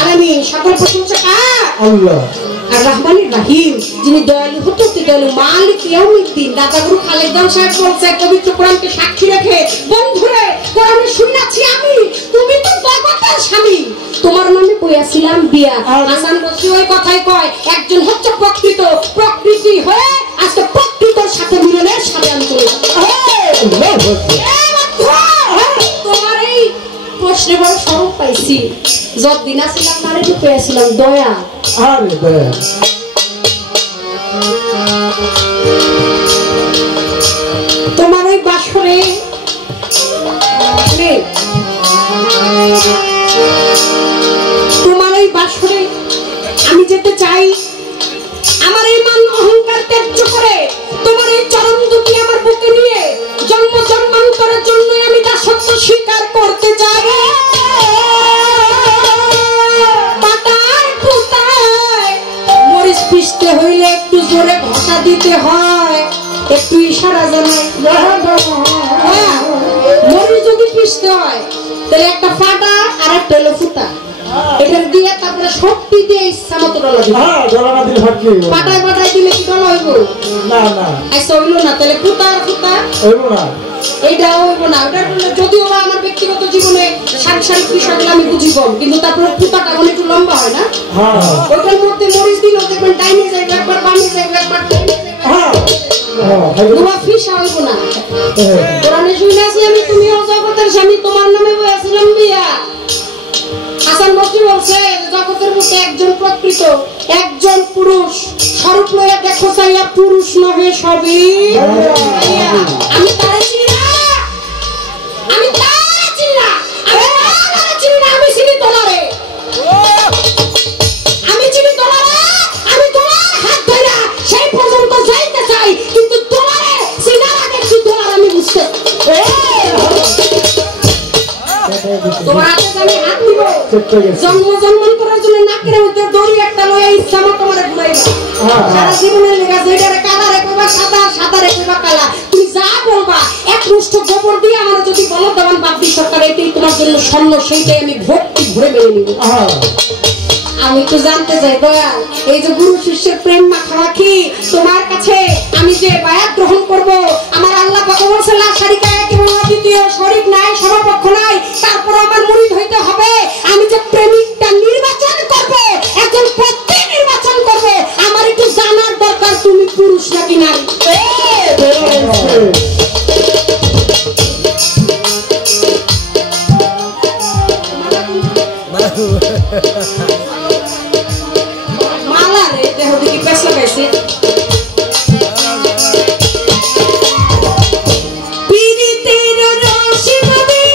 আলামিন। সকল প্রশংসা কার? আল্লাহ। আর রহমানির রহিম, যিনি দয়ালু হতে দয়ালু, মালিক ইয়াউমিদ্দিন। দাদা গুরু খালেদ সাহেব বলছে পবিত্র কোরআনকে সাক্ষী রেখে, বন্ধুরে কোরআনে শুনেছি আমি, তুমি তো জগতের স্বামী, তোমার নামে বইয়াছিলাম বিয়া। হাসান বসরি ওই কথাই কয়, একজন হচ্ছে প্রকৃতি হয়ে আজকে প্রকৃতির সাথে মিলনের সাথে আমি চলে তোমার এই প্রশ্নে বড় স্বরূপ পাইছি। যতদিন আসছিলাম তারে তো পেয়েছিলাম দয়া। আরে দয়া তোমার ওই বাসরে তোমার ওই বাসরে আমি যেতে চাই। আমার এই মান অহংকার ত্যায্য করে তোমার এই চরণ দুটি আমার বুকে নিয়ে জন্ম জন্মান্তরের জন্য আমি দাসত্ব স্বীকার করতে চাই। পাতার পুতায় মরিচ পিষতে হইলে একটু জোরে ঘষা দিতে হয়, একটু ইশারা জানাই। মরিচ যদি পিষতে হয় তাহলে একটা ফাটা আর একটা হলো ফুটা, এটা দিয়ে তারপরে শক্তি দিয়ে ইচ্ছা মতো ডলা দিবে। পাটায় পাটায় দিলে কি ডলা হইব? না না, আচ্ছা হইলো না, তাহলে ফুটা আর ফুটা হইব না, এইটা হইব না। ওটা যদিও বা আমার ব্যক্তিগত জীবনে সাংসারিক বিষয়গুলো আমি বুঝি কম, কিন্তু তারপরে ফুটাটা অনেক একটু লম্বা হয় না? ওইটার মধ্যে মরিচ দিল দেখবেন ডাইনে যাইবে একবার, বামে যাইবে একবার, ফিসা হইব না। কোরআনে শুনেছি আমি, তুমিও জগতের স্বামী, তোমার নামে বলেছিলাম বিয়া। হাসান বসরি বলছে জগতের মধ্যে একজন প্রকৃত, একজন পুরুষ, স্বরূপ লইয়া দেখো চাইয়া পুরুষ নহে সবই। আমি তারে চিনি না, আমি তারে চিনি না, আমি চিনি না, আমি চিনি তোমারে, আমি চিনি তোমারে, আমি তোমার হাত ধরে সেই পর্যন্ত যাইতে চাই, কিন্তু তোমারে চিনার আগে কি তোমার আমি বুঝতে তোমার হাতে আমি হাত দিব। জন্ম জন্মান্তরের জন্য নাকের মধ্যে দড়ি একটা লইয়া ইচ্ছা মতো তোমারে ঘুরাইবা। সারা জীবনের লেগা যেটারে কালা রেখবা সাদা, সাদা রেখবা কালা, তুমি যা বলবা এক মুষ্ঠ গোবর দিয়ে আমার যদি বলো দেওয়ান বাপি সরকার এটাই তোমার জন্য স্বর্ণ, সেইটাই আমি ভক্তি ভরে মেনে নিব। আমি তো জানতে চাই দয়াল, এই যে গুরু শিষ্যের প্রেম মাখামাখি তোমার কাছে আমি যে বায়াত গ্রহণ করব, আমার আল্লাহ পাক বলেছেন লা শারিকা এবং অদ্বিতীয়, শরীক নাই, সমকক্ষ নাই, তারপর আমার মুরিদ হইতে হবে। আমি যে প্রেমিকটা নির্বাচন করব, একজন পত্নী নির্বাচন করব, আমার একটু জানার দরকার তুমি পুরুষ নাকি নারী। মালা রে দেহ দেখি পেছ লাগাইছে। পীড়িতের রশি বাঁধি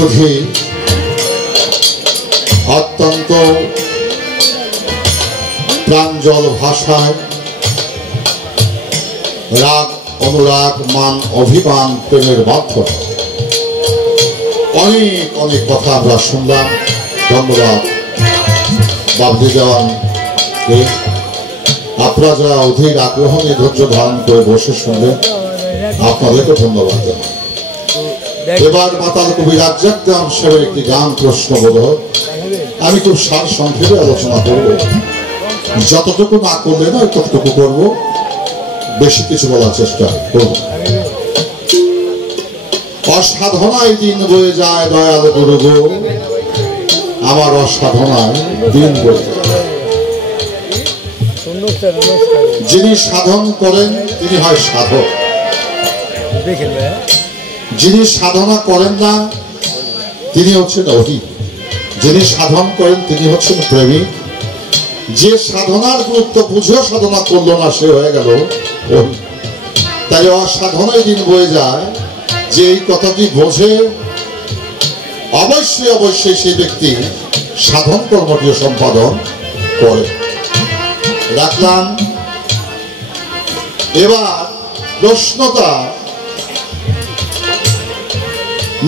সুধী অত্যন্ত প্রাঞ্জল ভাষায় রাগ অনুরাগ মান অভিমান প্রেমের মাধ্যমে অনেক অনেক কথা আমরা শুনলাম। ধন্যবাদ বাবলি দেওয়ানকে। আপনারা যারা অধিক আগ্রহ নিয়ে ধৈর্য ধারণ করে বসে শুনলেন, আপনাদেরকে ধন্যবাদ জানাই। এবার মাতাল কবি রাজ্জাক গান সাহেবের একটি গান প্রশ্নবোধক আমি খুব সার সংক্ষেপে আলোচনা করব, যতটুকু না করলে না ততটুকু করব, বেশি কিছু বলার চেষ্টা করব। অসাধনায় দিন বয়ে যায় দয়াল গুরু গো, আমার অসাধনায় দিন বয়ে যায়। যিনি সাধন করেন তিনি হয় সাধক, যিনি সাধনা করেন না তিনি হচ্ছেন অহিত, যিনি সাধন করেন তিনি হচ্ছেন প্রেমিক। যে সাধনার গুরুত্ব বুঝেও সাধনা করলো না সে হয়ে গেল অহিত। তাই অসাধনায় দিন বয়ে যায়, যে এই কথাটি বোঝে অবশ্যই অবশ্যই সেই ব্যক্তি সাধন কর্মটি সম্পাদন করে। রাখলাম। এবার প্রশ্নটা,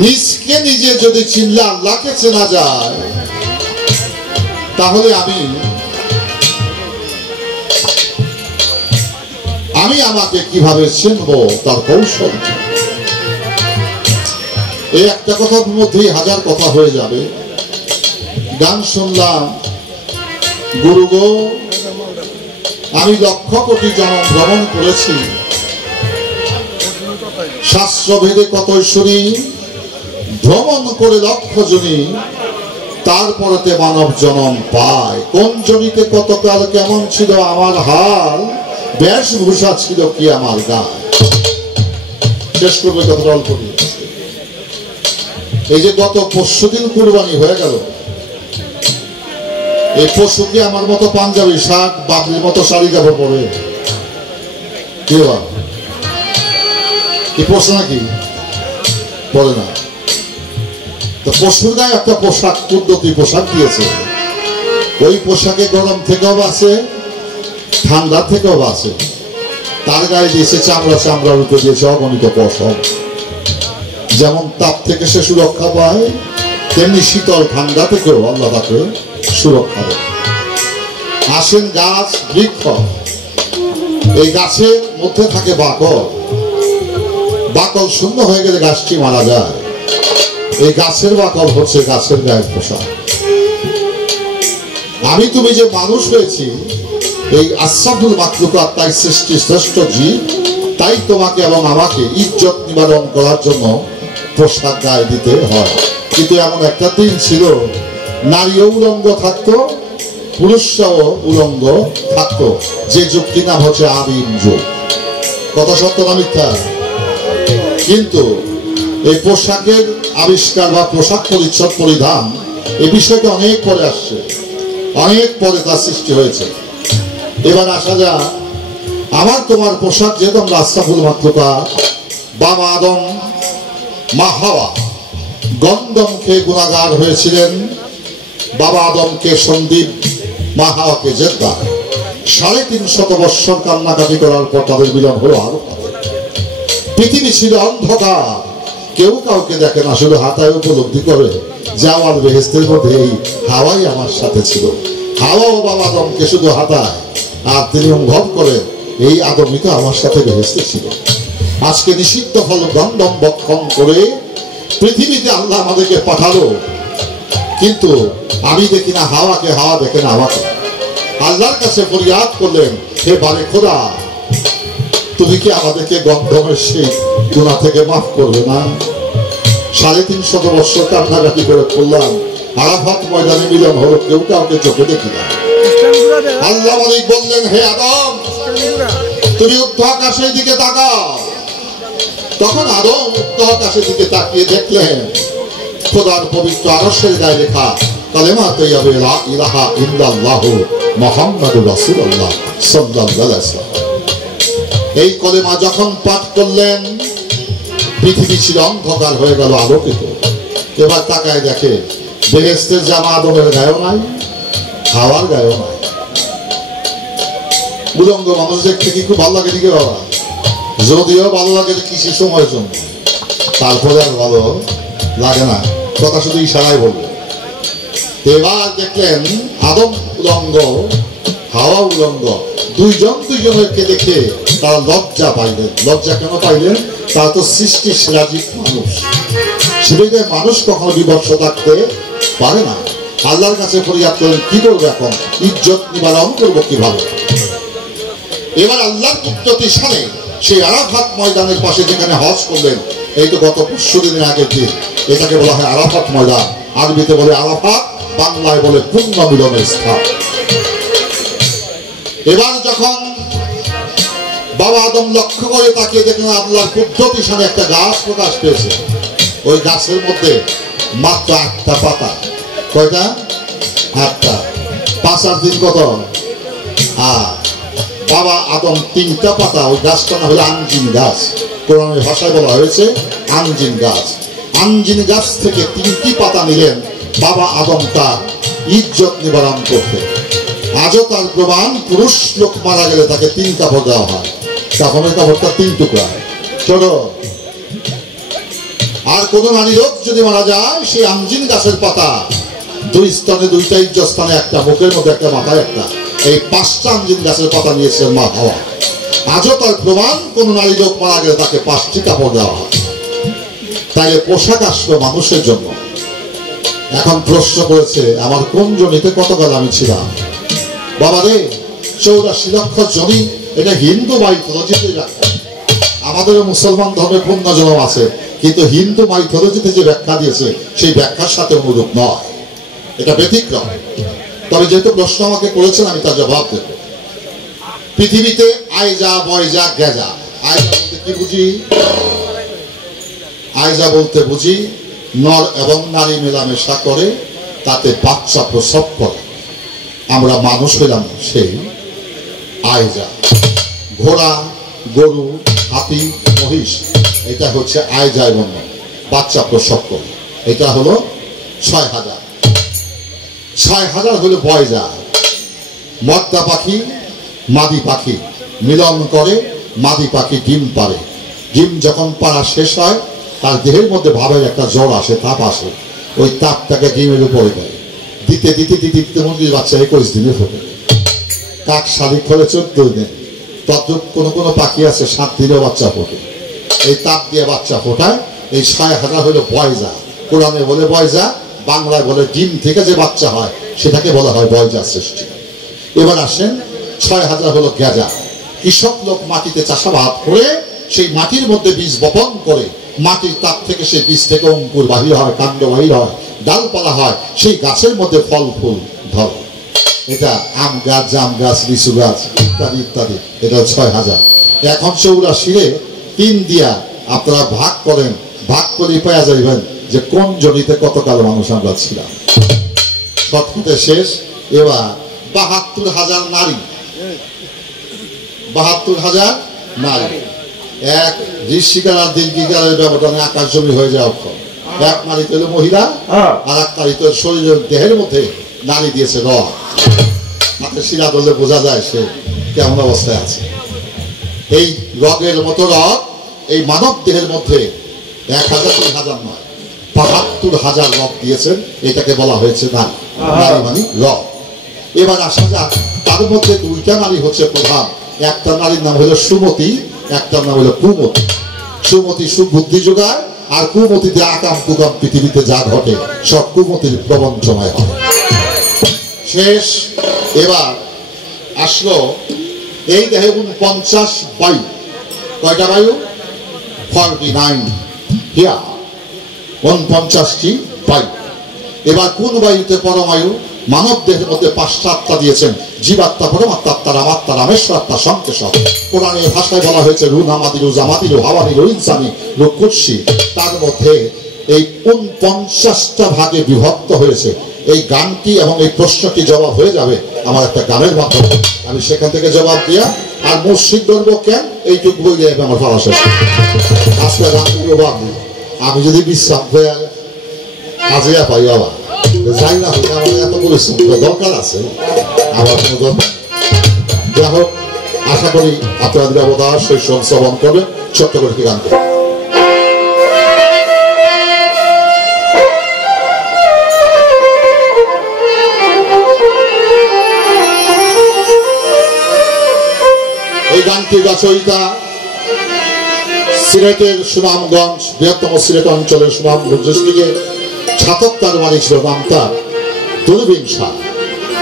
নিজকে নিজে যদি চিনলে আল্লাহকে চেনা যায়, তাহলে আমি আমাকে কিভাবে চিনবো তার কৌশল। এই একটা কথার মধ্যেই হাজার কথা হয়ে যাবে। গান শুনলাম, গুরু গো আমি লক্ষ কোটি জনম ভ্রমণ করেছি, শাস্ত্রভেদে কত শুনি, ভ্রমণ করে লক্ষ জনি, তারপরেতে মানব জনম পায়। কোন জনিতে কতকাল কেমন ছিল আমার হাল, বেশভূষা ছিল কি আমার গায়ে। শেষ করবে কথাটা অল্প দিয়ে। এই যে গত পরশুদিন কুরবানি হয়ে গেল, এই পশু কি আমার মতো পাঞ্জাবি শার্ট বাবলির মতো শাড়ি কাপড় পরে? কি পশু নাকি? পরে না। তো পশুর গায়ে একটা পোশাক, পদ্ধতি পোশাক দিয়েছে। ওই পোশাকে গরম থেকেও বাঁচে, ঠান্ডা থেকেও বাঁচে। তার গায়ে দিয়েছে চামড়া, চামড়ার উপরে দিয়েছে অগণিত পশম। যেমন তাপ থেকে সে সুরক্ষা পায়, তেমনি শীতল ঠান্ডা থেকেও আল্লাহ তাকে সুরক্ষা দেয়। আসেন গাছ বৃক্ষ, এই গাছের মধ্যে থাকে বাকল। বাকল শূন্য হয়ে গেলে গাছটি মারা যায়। এই গাছের বাকল হচ্ছে গাছের গায়ের পোশাক। আমি তুমি যে মানুষ হয়েছি, এই আশরাফুল মাখলুকাত, তাই সৃষ্টি শ্রেষ্ঠ জীব, তাই তোমাকে এবং আমাকে ইজ্জত নিবারণ করার জন্য পোশাক গায়ে দিতে হয়। কিন্তু এমন একটা দিন ছিল নারীও উলঙ্গ থাকতো, পুরুষরাও উলঙ্গ থাকতো, যে যুগটির নাম হচ্ছে আদিম যুগ। কথা সত্য না মিথ্যা? কিন্তু এই পোশাকের আবিষ্কার বা পোশাক পরিচ্ছদ পরিধান এই বিষয়টা অনেক পরে আসছে, অনেক পরে তার সৃষ্টি হয়েছে। এবার আসা যাক, আমার তোমার পোশাক যেহেতু আমরা আশরাফুল মাখলুকাত, বাবা আদম মা হাওয়া গন্ধম খেয়ে গুনাহগার হয়েছিলেন। বাবা আদমকে সন্দীপ, মা হাওয়াকে জেদ্দা। ৩৫০ বৎসর কান্নাকাটি করার পর তাদের মিলন হলো। আরো পৃথিবী ছিল অন্ধকার, কেউ কাউকে দেখে না, শুধু হাতায় উপলব্ধি করে যে আমার বেহেশতের মধ্যে এই হাওয়াই আমার সাথে ছিল। হাওয়া ও বাবা আদমকে শুধু হাতায়, আর তিনি অনুভব করেন এই আদমই তো আমার সাথে বেহেশতে ছিল। আজকে নিষিদ্ধ ফল দণ্ডম বক্ষণ করে পৃথিবীতে আল্লাহ আমাদেরকে পাঠালো, কিন্তু আমি দেখি না হাওয়াকে, হাওয়া দেখে না আমাকে। আল্লাহর কাছে ফরিয়াদ করলেন, হে বারে খোদা, তুমি কি আমাদেরকে গন্ধমের সেই গুনাহ থেকে মাফ করবে না? ৩৫০ বৎসর কান্নাকাটি করে করলাম, আরাফাত ময়দানে মিলন হলো, কেউ কাউকে চোখে দেখি না। আল্লাহ মালিক বললেন, হে আদম, তুমি উত্তর আকাশের দিকে তাকাও। তখন আদম উত্তর আকাশের দিকে তাকিয়ে দেখলেন খোদার পবিত্র আরশের গায়ে লেখা কালেমা তাইয়্যিবা লা ইলাহা ইল্লাল্লাহু মুহাম্মাদুর রাসূলুল্লাহ সাল্লাল্লাহু আলাইহি ওয়াসাল্লাম। এই কলেমা যখন পাঠ করলেন, পৃথিবী ছিল অন্ধকার হয়ে গেল আলোকিত। এবার তাকায় দেখে বেহেশতের জামা আদমের গায়েও নাই, হাওয়ার গায়েও নাই। উলঙ্গ মানুষ দেখতে কি খুব ভালো লাগে নাকি বাবা? যদিও ভালো লাগে কিছু সময়ের জন্য, তারপরে আর ভালো লাগে না, কথা শুধু ইশারায় বলবে। এবার দেখলেন আদম উলঙ্গ, হাওয়া উলঙ্গ, দুইজন দুইজনকে দেখে তারা লজ্জা পাইলেন। লজ্জা কেন পাইলেন? তারা তো সৃষ্টির সামাজিক মানুষ, সেটাকে মানুষ কখনো বিভৎস থাকতে পারে না। আল্লাহর কাছে ফরিয়াদ করেন, কি করবো এখন, ইজ্জত নিবারণ করবো কিভাবে? এবার আল্লাহর কুদরতের সামনে সেই আরাফাত ময়দানের পাশে যেখানে হজ করলেন, এই তো গত 5 দিনের আগের দিন, এটাকে বলা হয় আরাফাত ময়দান, আরবিতে বলে আরাফাত, বাংলায় বলে পূর্ণ মিলনের স্থান। এবার যখন বাবা আদম লক্ষ্য করে তাকিয়ে দেখলেন আল্লাহর কুদরতের সামনে একটা গাছ প্রকাশ পেয়েছে। ওই গাছের মধ্যে মাত্র 8টা পাতা। কয়টা? 8টা। 5 আর 3 কত? আর বাবা আদম 3টা পাতা। ওই গাছটা না হলো আঞ্জিন গাছ, কোরআনের ভাষায় বলা হয়েছে আঞ্জিন গাছ। আঞ্জিন গাছ থেকে 3টি পাতা নিলেন বাবা আদম তার ইজ্জত নিবারণ করতে। আজও তার প্রমাণ, পুরুষ লোক মারা গেলে তাকে 3 কাপড় দেওয়া হয়, কাফনের কাপড়টা 3 টুকরা। চলো, আর কোন নারী লোক যদি মারা যায়, সেই আঞ্জিন গাছের পাতা 2 স্তনে 2টা, ইজ্জত স্থানে 1টা, মুখের মধ্যে 1টা, মাথায় 1টা, এই 5টা আঞ্জিন গাছের পাতা নিয়েছেন মা হাওয়া। আজও তার প্রমাণ, কোন নারী লোক মারা গেলে তাকে 5টি কাপড় দেওয়া হয়। তাইলে পোশাক আসলো মানুষের জন্য। এখন প্রশ্ন করেছে, আমার কোন জনিতে কতকাল আমি ছিলাম? বাবা রে, 84 লক্ষ জনি, এটা হিন্দু মাইথোলজিতে ব্যাখ্যা। আমাদের মুসলমান ধর্মের পুণ্যজনম আছে, কিন্তু হিন্দু মাইথোলজিতে যে ব্যাখ্যা দিয়েছে সেই ব্যাখ্যার সাথে অনুরূপ নয়, এটা ব্যতিক্রম। তবে যেহেতু প্রশ্ন আমাকে করেছেন, আমি তার জবাব দেব। পৃথিবীতে আয়জা, বয়জা, গেজা। আয়জা বলতে কি বুঝি? আয়জা বলতে বুঝি নর এবং নারী মেলামেশা করে, তাতে বাচ্চা প্রসব করে। আমরা মানুষ হইলাম সেই আয়জা। ঘোড়া, গরু, হাতি, মহিষ, এটা হচ্ছে আয়জায় বন্য, বাচ্চা প্রসব করে। এটা হলো 6000। 6000 হলো বয়জা। মদ্দা পাখি, মাদি পাখি মিলন করে, মাদি পাখি ডিম পারে। ডিম যখন পাড়া শেষ হয়, তার দেহের মধ্যে ভাবের একটা জ্বর আসে, তাপ আসে, ওই তাপটাকে ডিমের উপরে দেয়। দিতে দিতে দিতে দিতে মুরগির বাচ্চা 21 দিনে ফোটে। কাক শালিক হলে 14 দিন। তদ্রুপ কোনো কোনো পাখি আছে 7 দিনেও বাচ্চা ফোটে। এই তাপ দিয়ে বাচ্চা ফোটায়। এই 6000 হলো বয়জা। কোরআনে বলে বয়জা, বাংলায় বলে ডিম থেকে যে বাচ্চা হয় সেটাকে বলা হয় বয়জা সৃষ্টি। এবার আসেন, 6000 হলো গেজা। কৃষক লোক মাটিতে চাষাবাদ করে সেই মাটির মধ্যে বীজ বপন করে, মাটির তাপ থেকে সেই বীজ থেকে অঙ্কুর বাহির হয়, কাণ্ড বাহির হয়, ডালপালা হয়, সেই গাছের মধ্যে ফল ফুল ধরে। এটা আম গাছ, জাম গাছ, লিচু গাছ ইত্যাদি ইত্যাদি। এটা 6000। এখন 84 3 দিয়া আপনারা ভাগ করেন, ভাগ করে পাওয়া যাইবেন যে কোন জনিতে কতকাল মানুষ আমরা ছিলাম। সবকিছু শেষ। এবার 72,000 নারী, 72,000 নারী। এক ঋষিকার আর দীর্ঘিকারের ব্যবধানে আকাশ জমি হয়ে যায় অক্ষম। এক নারী হলো মহিলা, আর এক নারী তো শরীরের দেহের মধ্যে নারী দিয়েছে রগ। মাত্র শিরা ধরলে বোঝা যায় সে কেমন অবস্থায় আছে। এই রগের মতো রগ এই মানব দেহের মধ্যে 1000 2000 নয়, 72,000 রগ দিয়েছেন। এটাকে বলা হয়েছে নারী। নারী মানে রগ। এবার আসা যাক, তার মধ্যে 2টা নারী হচ্ছে প্রধান। একটা নারীর নাম হলো সুমতি, একটা নাম হলো কুমতি। সুমতি সুবুদ্ধি যোগায়, আর কুমতিতে আকাম কুকাম পৃথিবীতে যা ঘটে সব কুমতির প্রবঞ্চনায় হয়। শেষ। এবার আসলো এই দেহে 49 বায়ু। কয়টা বায়ু? 49 হিয়া, 49টি বায়ু। এবার কোন বায়ুতে পরমায়ু? মানব দেহের মধ্যে 5টা আত্মা দিয়েছেন, জীবাত্মা, পরমাত্মা, আত্মা, রামাত্মা, রামেশ্বর আত্মা, সংকেশ্বর। কোরআনের ভাষায় বলা হয়েছে রু নামাদি, রু জামাদি, রু হাওয়ানি, রু ইনসানি, রু কুৎসি। তার মধ্যে এই 49টা ভাগে বিভক্ত হয়েছে। এই গানটি এবং এই প্রশ্নটি জবাব হয়ে যাবে আমার একটা গানের মাধ্যমে। আমি সেখান থেকে জবাব দিয়া আর মুর্শিদ ধরবো কেন, এইটুকু বইলে আমার পালা শেষ। আজকে রাত্রি আমি যদি বিশ্রাম হয়ে আজিয়া পাই বাবা যাই না হলে আমার এত পরিশ্রম দরকার আছে আমার কোনো দরকার। যাই হোক, আশা করি আপনাদের অবদান সেই শ্রবণ করবেন। ছোট্ট করে কি গান করবেন? এই গানটি রচয়িতা সিলেটের সুনামগঞ্জ, বৃহত্তম সিলেট অঞ্চলের সুনামগঞ্জ ডিস্ট্রিক্টে ছাতক তার মালিক ছিল, নাম তার দূরবীন শাহ।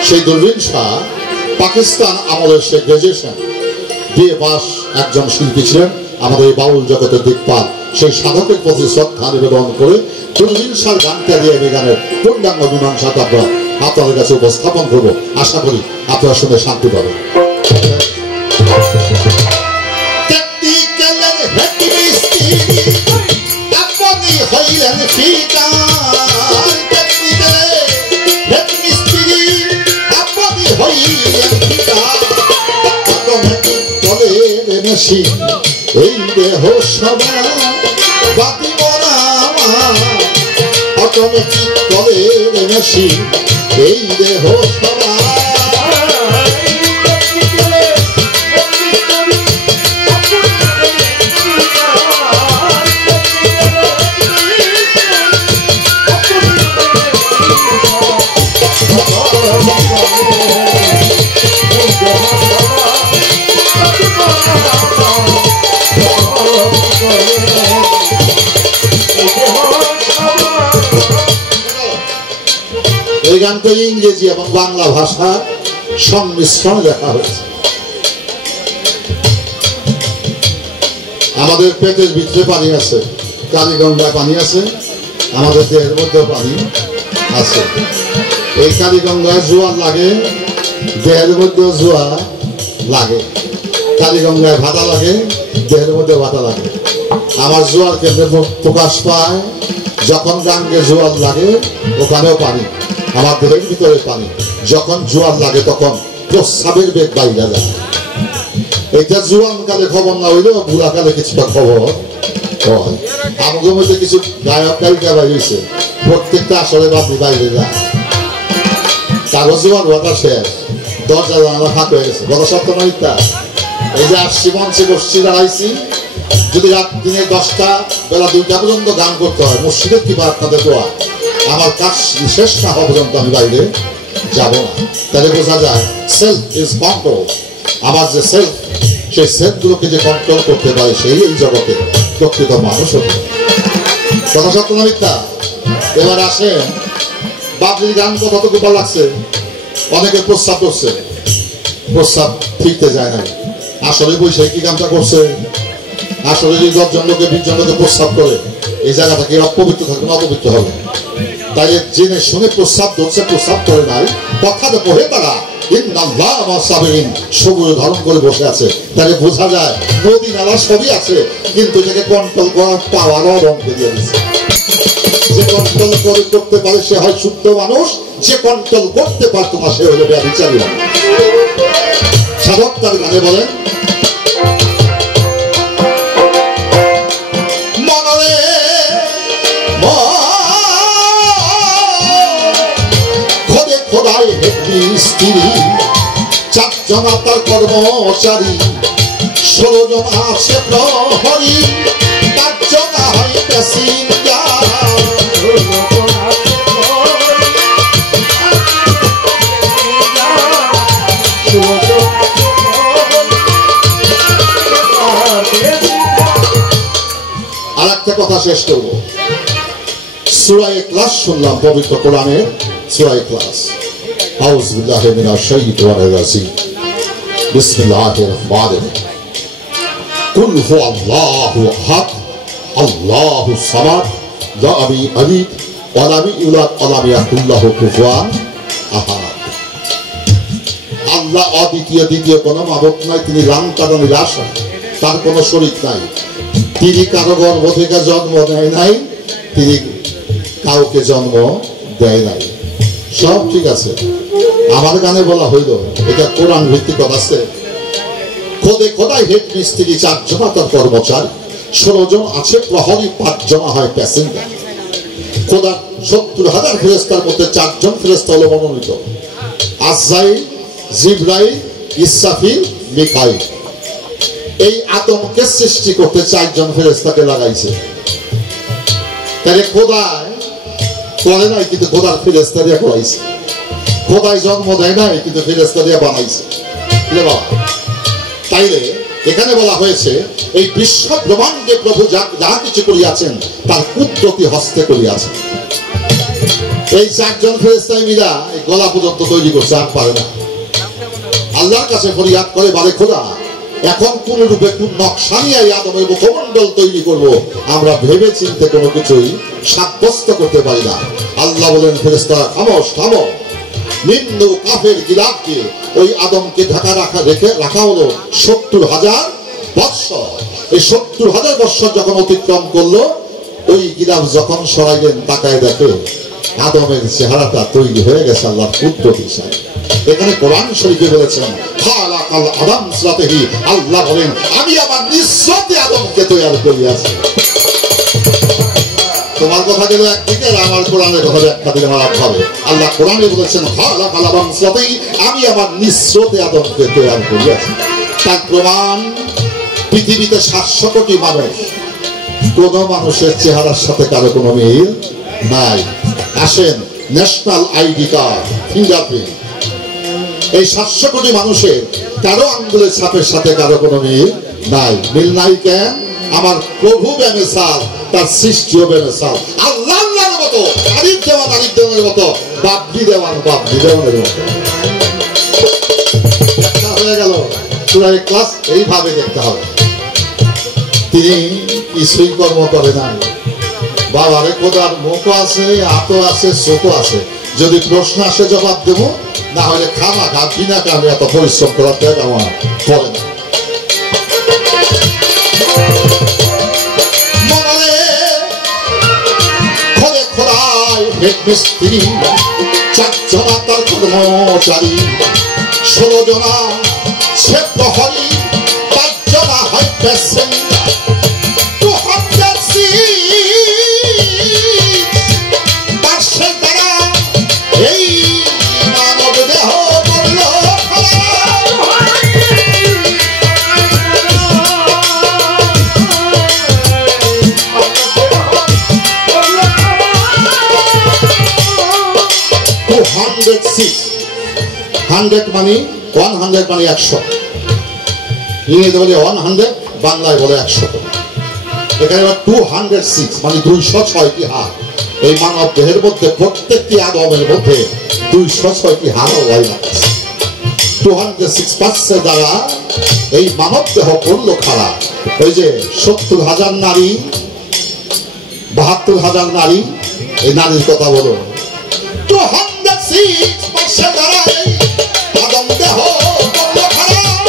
সেই দূরবীন শাহ পাকিস্তান আমলের সে গ্রাজুয়েশন বিএ পাস একজন শিল্পী ছিলেন, আমাদের এই বাউল জগতের দিকপাল। সেই সাধকের প্রতি শ্রদ্ধা নিবেদন করে দূরবীন শাহ গানটা দিয়ে এই গানের পূর্ণাঙ্গ মীমাংসাটা আপনাদের কাছে উপস্থাপন করবো। আশা করি আপনারা শুনে শান্তি পাবেন। এই দেহ সবা বাতিব না অটোমেটিক করে মেশি এই দেহ সবা এই গানটা ইংরেজি এবং বাংলা ভাষা সংমিশ্রণে লেখা হয়েছে। আমাদের পেটের ভিতরে পানি আছে, কালীগঙ্গায় পানি আছে, আমাদের দেহের মধ্যে পানি আছে। এই কালীগঙ্গায় জোয়ার লাগে, দেহের মধ্যে জোয়ার লাগে। কালীগঙ্গায় ভাটা লাগে, দেহের মধ্যে ভাটা লাগে। আমার জোয়ার কেন্দ্রে প্রকাশ পায় যখন গাঙ্গে জোয়ার লাগে, ওখানেও পানি। আমার দেহের ভিতরে পানি। যখন জোয়ার লাগে তখন প্রস্রাবের বেগ বাইরে যায়। এটা জোয়ান কালে খবর না হইলেও বুড়া কালে কিছুটা খবর হয়। আমাদের মধ্যে কিছু গায়ক গায়িকা বাইরেছে, প্রত্যেকটা আসলে বাপি বাইরে যায়। তারও জোয়ান ওটা শেষ, দরজা জানালা ফাঁক হয়ে গেছে। গত সপ্তাহ নয়টা এই যে আসছি মঞ্চে বসছি, দাঁড়াইছি। যদি রাত দিনে 10টা বেলা 2টা পর্যন্ত গান করতে হয়, মসজিদের কিংবা আপনাদের দোয়া, আমার কাজ শেষ না হওয়া পর্যন্ত আমি বাইরে যাব না। তাহলে বোঝা যায় সেলফ ইজ কন্ট্রোল। আমার যে সেলফ, সেই সেলফগুলোকে যে কন্ট্রোল করতে পারে সেই এই জগতে প্রকৃত মানুষ হতে। কথা সত্য না মিথ্যা? এবার আসেন, বাবলির গান কতটুকু ভালো লাগছে? অনেকে প্রস্তাব করছে, প্রস্তাব ঠিকতে যায় না। আসলে বৈশাখী কি গানটা করছে? আসলে যদি 10 জন লোকে 20 জন লোকে প্রস্তাব করে, এই জায়গাটা কি অপবিত্র থাকবে না অপবিত্র হবে? তাই জেনে শুনে প্রস্তাব ধরছে, প্রস্তাব করে নাই, কথাটা পড়ে তারা সবুজ ধারণ করে বসে আছে। তাহলে বোঝা যায় নদী নালা সবই আছে, কিন্তু এটাকে কন্ট্রোল করার পাওয়ারও রঙকে দিয়ে দিচ্ছে। যে কন্ট্রোল করতে পারে সে হয় শুদ্ধ মানুষ, যে কন্ট্রোল করতে পারতো না সে হলো ব্যভিচারী মানুষ। সাধক তার গানে বলেন, চারজনা তার কর্মচারী, 16 জন আছে প্রহরী, 5 জন হয় প্যাসেঞ্জার। আর একটা কথা শেষ করব। সূরা ইখলাস শুনলাম, পবিত্র কোরআনের সূরা ইখলাস। আউযু বিল্লাহি মিনাশ শাইতানির রাজিম। বিসমিল্লাহির রহমানির রহিম। কুল হুয়াল্লাহু আহাদ, আল্লাহুস সামাদ, লাম ইয়ালিদ ওয়া লাম ইউলাদ ওয়া লাম ইয়াকুল লাহু কুফুয়ান আহাদ। আল্লাহ অদ্বিতীয়, দ্বিতীয় কোনো মাবুদ নাই। তিনি লাংকার নিরাশা, তার কোনো শরীক নাই। তিনি কারো গর্ভ থেকে জন্ম দেয় নাই, তিনি কাউকে জন্ম দেয় নাই। সব ঠিক আছে। আমার গানে বলা হইল, এটা কোরআন ভিত্তিক কথা আছে। খোদাই হেড মিস্ত্রি, 4 জন তার কর্মচারী, 16 জন আছে প্রহরী, 5 জন হয় প্যাসেঞ্জার। খোদার 70,000 ফেরেশতার মধ্যে 4 জন ফেরেশতা হলো মনোনীত, আজরাইল, জিবরাইল, ইসরাফিল, মিকাইল। এই আদমকে সৃষ্টি করতে 4 জন ফেরেশতাকে লাগাইছে। তাহলে খোদায় করে নাই, কিন্তু খোদার ফেরেশতা দিয়ে করাইছে। খোদায় জন্ম দেয় নাই, কিন্তু ফেরেশতা দিয়ে বানাইছে। তাইলে এখানে বলা হয়েছে এই বিশ্ব ব্রহ্মাণ্ডে প্রভু যা কিছু করিয়াছেন তার কুদরতি হস্তে করিয়াছেন। এই 4 জন ফেরেশতায় মিলা এই গলা পর্যন্ত তৈরি করছে, আর পারে না। আল্লাহর কাছে ফরিয়াদ করে, বারে খোদা, এখন কোন রূপে কোন নকশা নিয়ে এই আদমের মুখমণ্ডল তৈরি করব, আমরা ভেবে চিন্তে কোনো কিছুই সাব্যস্ত করতে পারি না। আল্লাহ বলেন, ফেরেশতারা খামোশ, থামো। নিম্ন কাফের গিলাফকে ওই আদমকে ঢাকা রাখা হলো 70,000 বৎসর। এই 70,000 বৎসর যখন অতিক্রম করলো, ওই গিলাফ যখন সরাইলেন, তাকায় দেখে আদমের চেহারাটা তৈরি হয়ে গেছে আল্লাহর কুদরতি হিসাবে। এখানে কোরআন শরীফে বলেছেন, খালাকাল আদম সুরাতেহি, আল্লাহ বলেন, আমি আমার নিঃস্বতে আদমকে তৈরি করিয়াছি। তোমার কথা গেল একদিকে, আর আমার কোরআনের কথা ব্যাখ্যা দিলে আমার হবে। আল্লাহ কোরআনে বলেছেন, খালাকাল আদম সুরাতেহি, আমি আমার নিঃস্বতে আদমকে তৈরি করিয়াছি। তার প্রমাণ, পৃথিবীতে 700 কোটি মানুষ, কোন মানুষের চেহারার সাথে কারো কোনো মিল নাই। আসেন, ন্যাশনাল আইডি কার্ড, ফিঙ্গারপ্রিন্ট, এই 700 কোটি মানুষের কারো আঙ্গুলের ছাপের সাথে কারো কোনো মিল নাই। মিল নাই কেন? আমার প্রভু বেমেসাল, তার সৃষ্টিও বেমেসাল। আল্লাহ আল্লাহর মতো, আরিফ দেওয়ানের মতো, বাবলি দেওয়ানের মতো। হয়ে গেল সূরা ইখলাস। এইভাবে দেখতে হবে। তিনি কিছুই কর্ম করে না। বাবারে খোদার মুখও আছে, হাতও আছে, চোখও আছে। যদি প্রশ্ন আসে জবাব দেবো, না হলে খামাখা বিনা কারণে এত পরিশ্রম করার ত্যাগ আমার করে না। মিস্ত্রি 4 জনা তার কর্মচারী, 16 জনা সে প্রহরী, 5 জনা হয় প্যাসেঞ্জার। এই মানব দেহ বলল মানে 100 মানে 100, ইংরেজি বলে 100, বাংলায় বলে 100। এখানে 206 মানে 206টি হাত। এই মানব দেহের মধ্যে প্রত্যেকটি আদমের মধ্যে 206টি হাত আছে। 206 দ্বারা এই মানব দেহ করলো খারাপ। ওই যে 70,000 নারী, 72,000 নারী, এই নারীর কথা বলো। 206 দ্বারা আদম দেহ করলো খারাপ।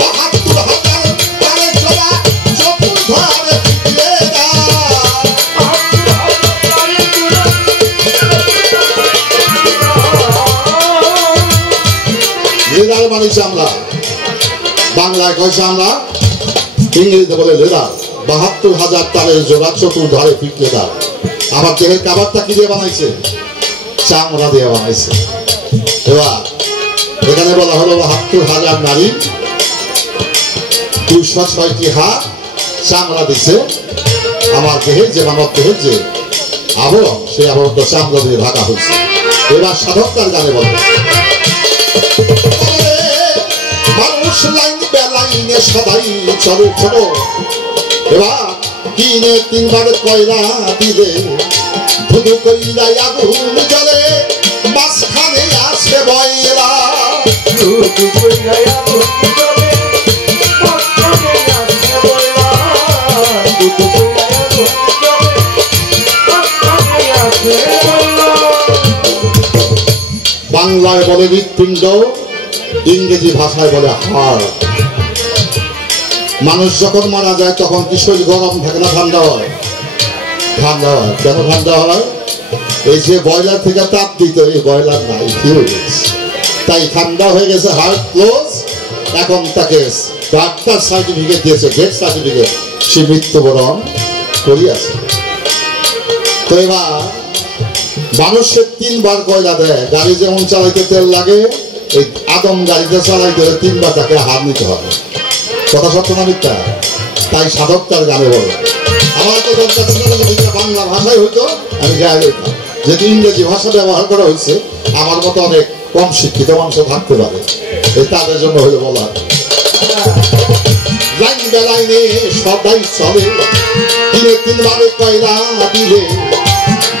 72,000 তারে জোড়া চতুর্ধারে ফিরিয়ে দেয়। লেদার মানে চামড়া, বাংলায় কয় চামড়া, ইংরেজিতে বলে লেদার। 72,000 তারের জোড়া চতুর্ধারে ফিরতে দেয়। আবার দেহের কাবারটা কি দিয়ে বানাইছে? চামড়া দিয়ে বানাইছে। এবার এখানে বলা হলো 72,000 নারী, 206টি হাত, চামড়া দিছে। আমার দেহের যে মানব দেহের যে আবরণ, সেই আবরণটা চামড়া দিয়ে ঢাকা হয়েছে। এবার সাধকতার গানে বলবে, মানুষ লাইন বেলাইনে সদাই চলো ছোট। এবার দিনে 3 বার কয়লা দিলে, ধুধু কইরা আগুন জ্বলে, মাঝখানে আসে বয়লা। ধুধু কইরা আগুন জ্বলে, মাঝখানে আসে বয়লা। ধুধু কইরা আগুন জ্বলে, মাঝখানে আসে বয়লা। বাংলায় বলে হৃৎপিণ্ড, ইংরেজি ভাষায় বলে হাড়। মানুষ যখন মারা যায় তখন কি শরীর গরম থাকে না ঠান্ডা হয়? ঠান্ডা হয়। কেন ঠান্ডা হয়? এই যে বয়লার থেকে তাপ দিত, এই বয়লার নাই, তাই ঠান্ডা হয়ে গেছে, হার্ট ক্লোজ। এখন তাকে ডাক্তার সার্টিফিকেট দিয়েছে, ডেথ সার্টিফিকেট, সে মৃত্যুবরণ করিয়াছে। তো এবার মানুষের 3 বার কয়লা দেয়, গাড়ি যেমন চালাইতে তেল লাগে, এই আদম গাড়িতে চালাইতে 3 বার তাকে হাত নিতে হবে। কথা সত্য না মিথ্যা? তাই সাধক তার গানে বলে। আমার তো বাংলা ভাষায় হইতো আমি গায়ে হইতাম, যেহেতু ইংরেজি ভাষা ব্যবহার করা হয়েছে, আমার মতো অনেক কম শিক্ষিত মানুষ থাকতে পারে, এই তাদের জন্য হইলে বলা। লাইন বেলাইনে সদাই চলে, দিনে 3 বারে কয়লা দিলে,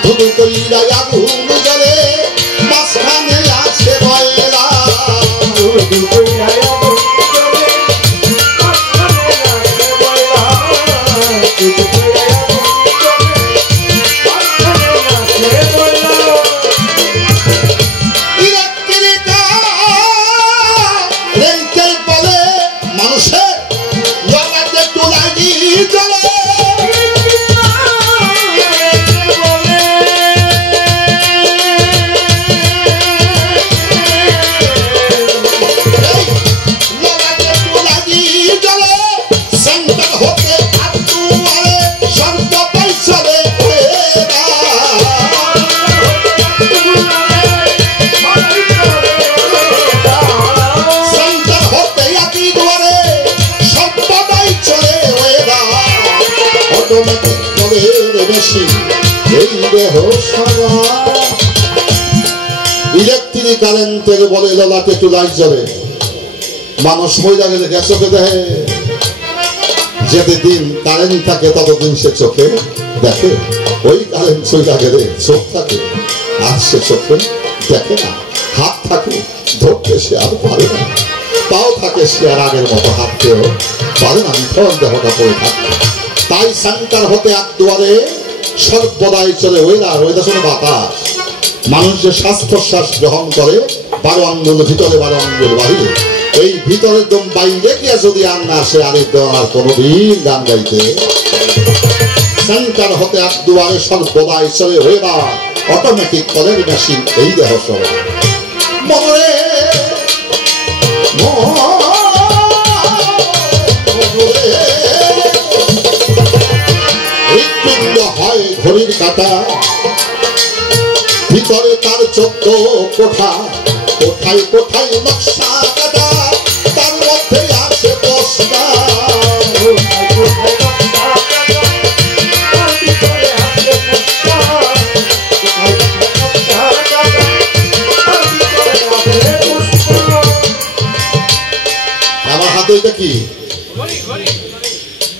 ধুধু কইরা আগুন জ্বলে, মাঝখানে আছে ময়লা। ধুধু কইরা আগুন জ্বলে, মাঝখানে আছে ময়লা। ধুধু কইরা আগুন জ্বলে, মাঝখানে আছে ময়লা। ইলেকট্রিকা রেন্টেল বলে মানুষের লাগাতে তোলাগি জ্বলে। ইলেকট্রিক কারেন্টের বলে ললাটে তুলাই জ্বলে, মানুষ মহিলা গেলে চোখে দেখে, যেদিন কারেন্ট থাকে ততদিন সে চোখে দেখে, ওই কারেন্ট চইলা গেলে চোখ থাকে আর সে চোখে দেখে না। হাত থাকে ধরতে সে আর পারে না, পাও থাকে সে আর আগের মতো হাঁটতেও পারে না, নিথর দেহটা পড়ে থাকে। তাই সান্তার হতে এক দুয়ারে সর্বদাই চলে ওয়েদার, ওয়েদার শুনে বাতাস। মানুষ যে শ্বাস প্রশ্বাস গ্রহণ করে 12 আঙ্গুল ভিতরে 12 আঙ্গুল বাহিরে, এই ভিতরের দম বাইরে গিয়া যদি আর না আসে আরেক আর কোনোদিন গান গাইতে। সেন্টার হতে এক দুয়ারে সর্বদাই চলে ওয়েদার, অটোমেটিক কলের মেশিন এই দেহ সব মরে হৃৎপিণ্ড হয় ঘড়ির কাঁটা, ভিতরে তার 14 কোঠা, কোঠায় কোঠায় নকশা কাটা, তার মধ্যে আছে বস্তা। আমার হাতে এটা কি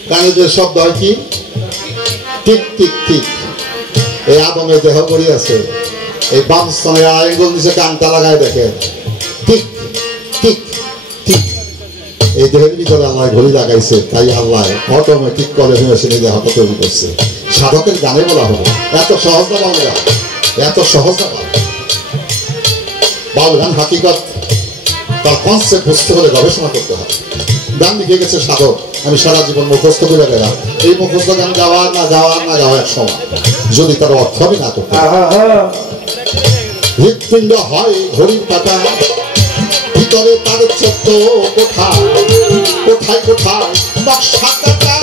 কানে যে শব্দ হয় কি টিক টিক টিক, এই আদমের দেহ করি আছে, এই বাম স্তনে আঙ্গুল নিচে কানটা লাগায় দেখে টিক টিক টিক। এই দেহের ভিতরে আল্লাহ ঘড়ি লাগাইছে, তাই আল্লাহ অটোমেটিক করে মেশিনে দেহটা তৈরি করছে। সাধকের গানে বলা হলো এত সহজ না বাউল গান, এত সহজ না বাউল গান। হাকিকত তার কনসেপ্ট বুঝতে হলে গবেষণা করতে হয়। গান লিখে গেছে সাধক, আমি সারা জীবন মুখস্থ করে গেলাম, এই মুখস্থ গান গাওয়া না গাওয়া না গাওয়া এক সময় যদি তার অর্থ আমি না করতে। হৃৎপিণ্ড হয় ঘড়ির কাঁটা, ভিতরে তার 14 কোঠা, কোঠায় কোঠায় নকশা কাটা,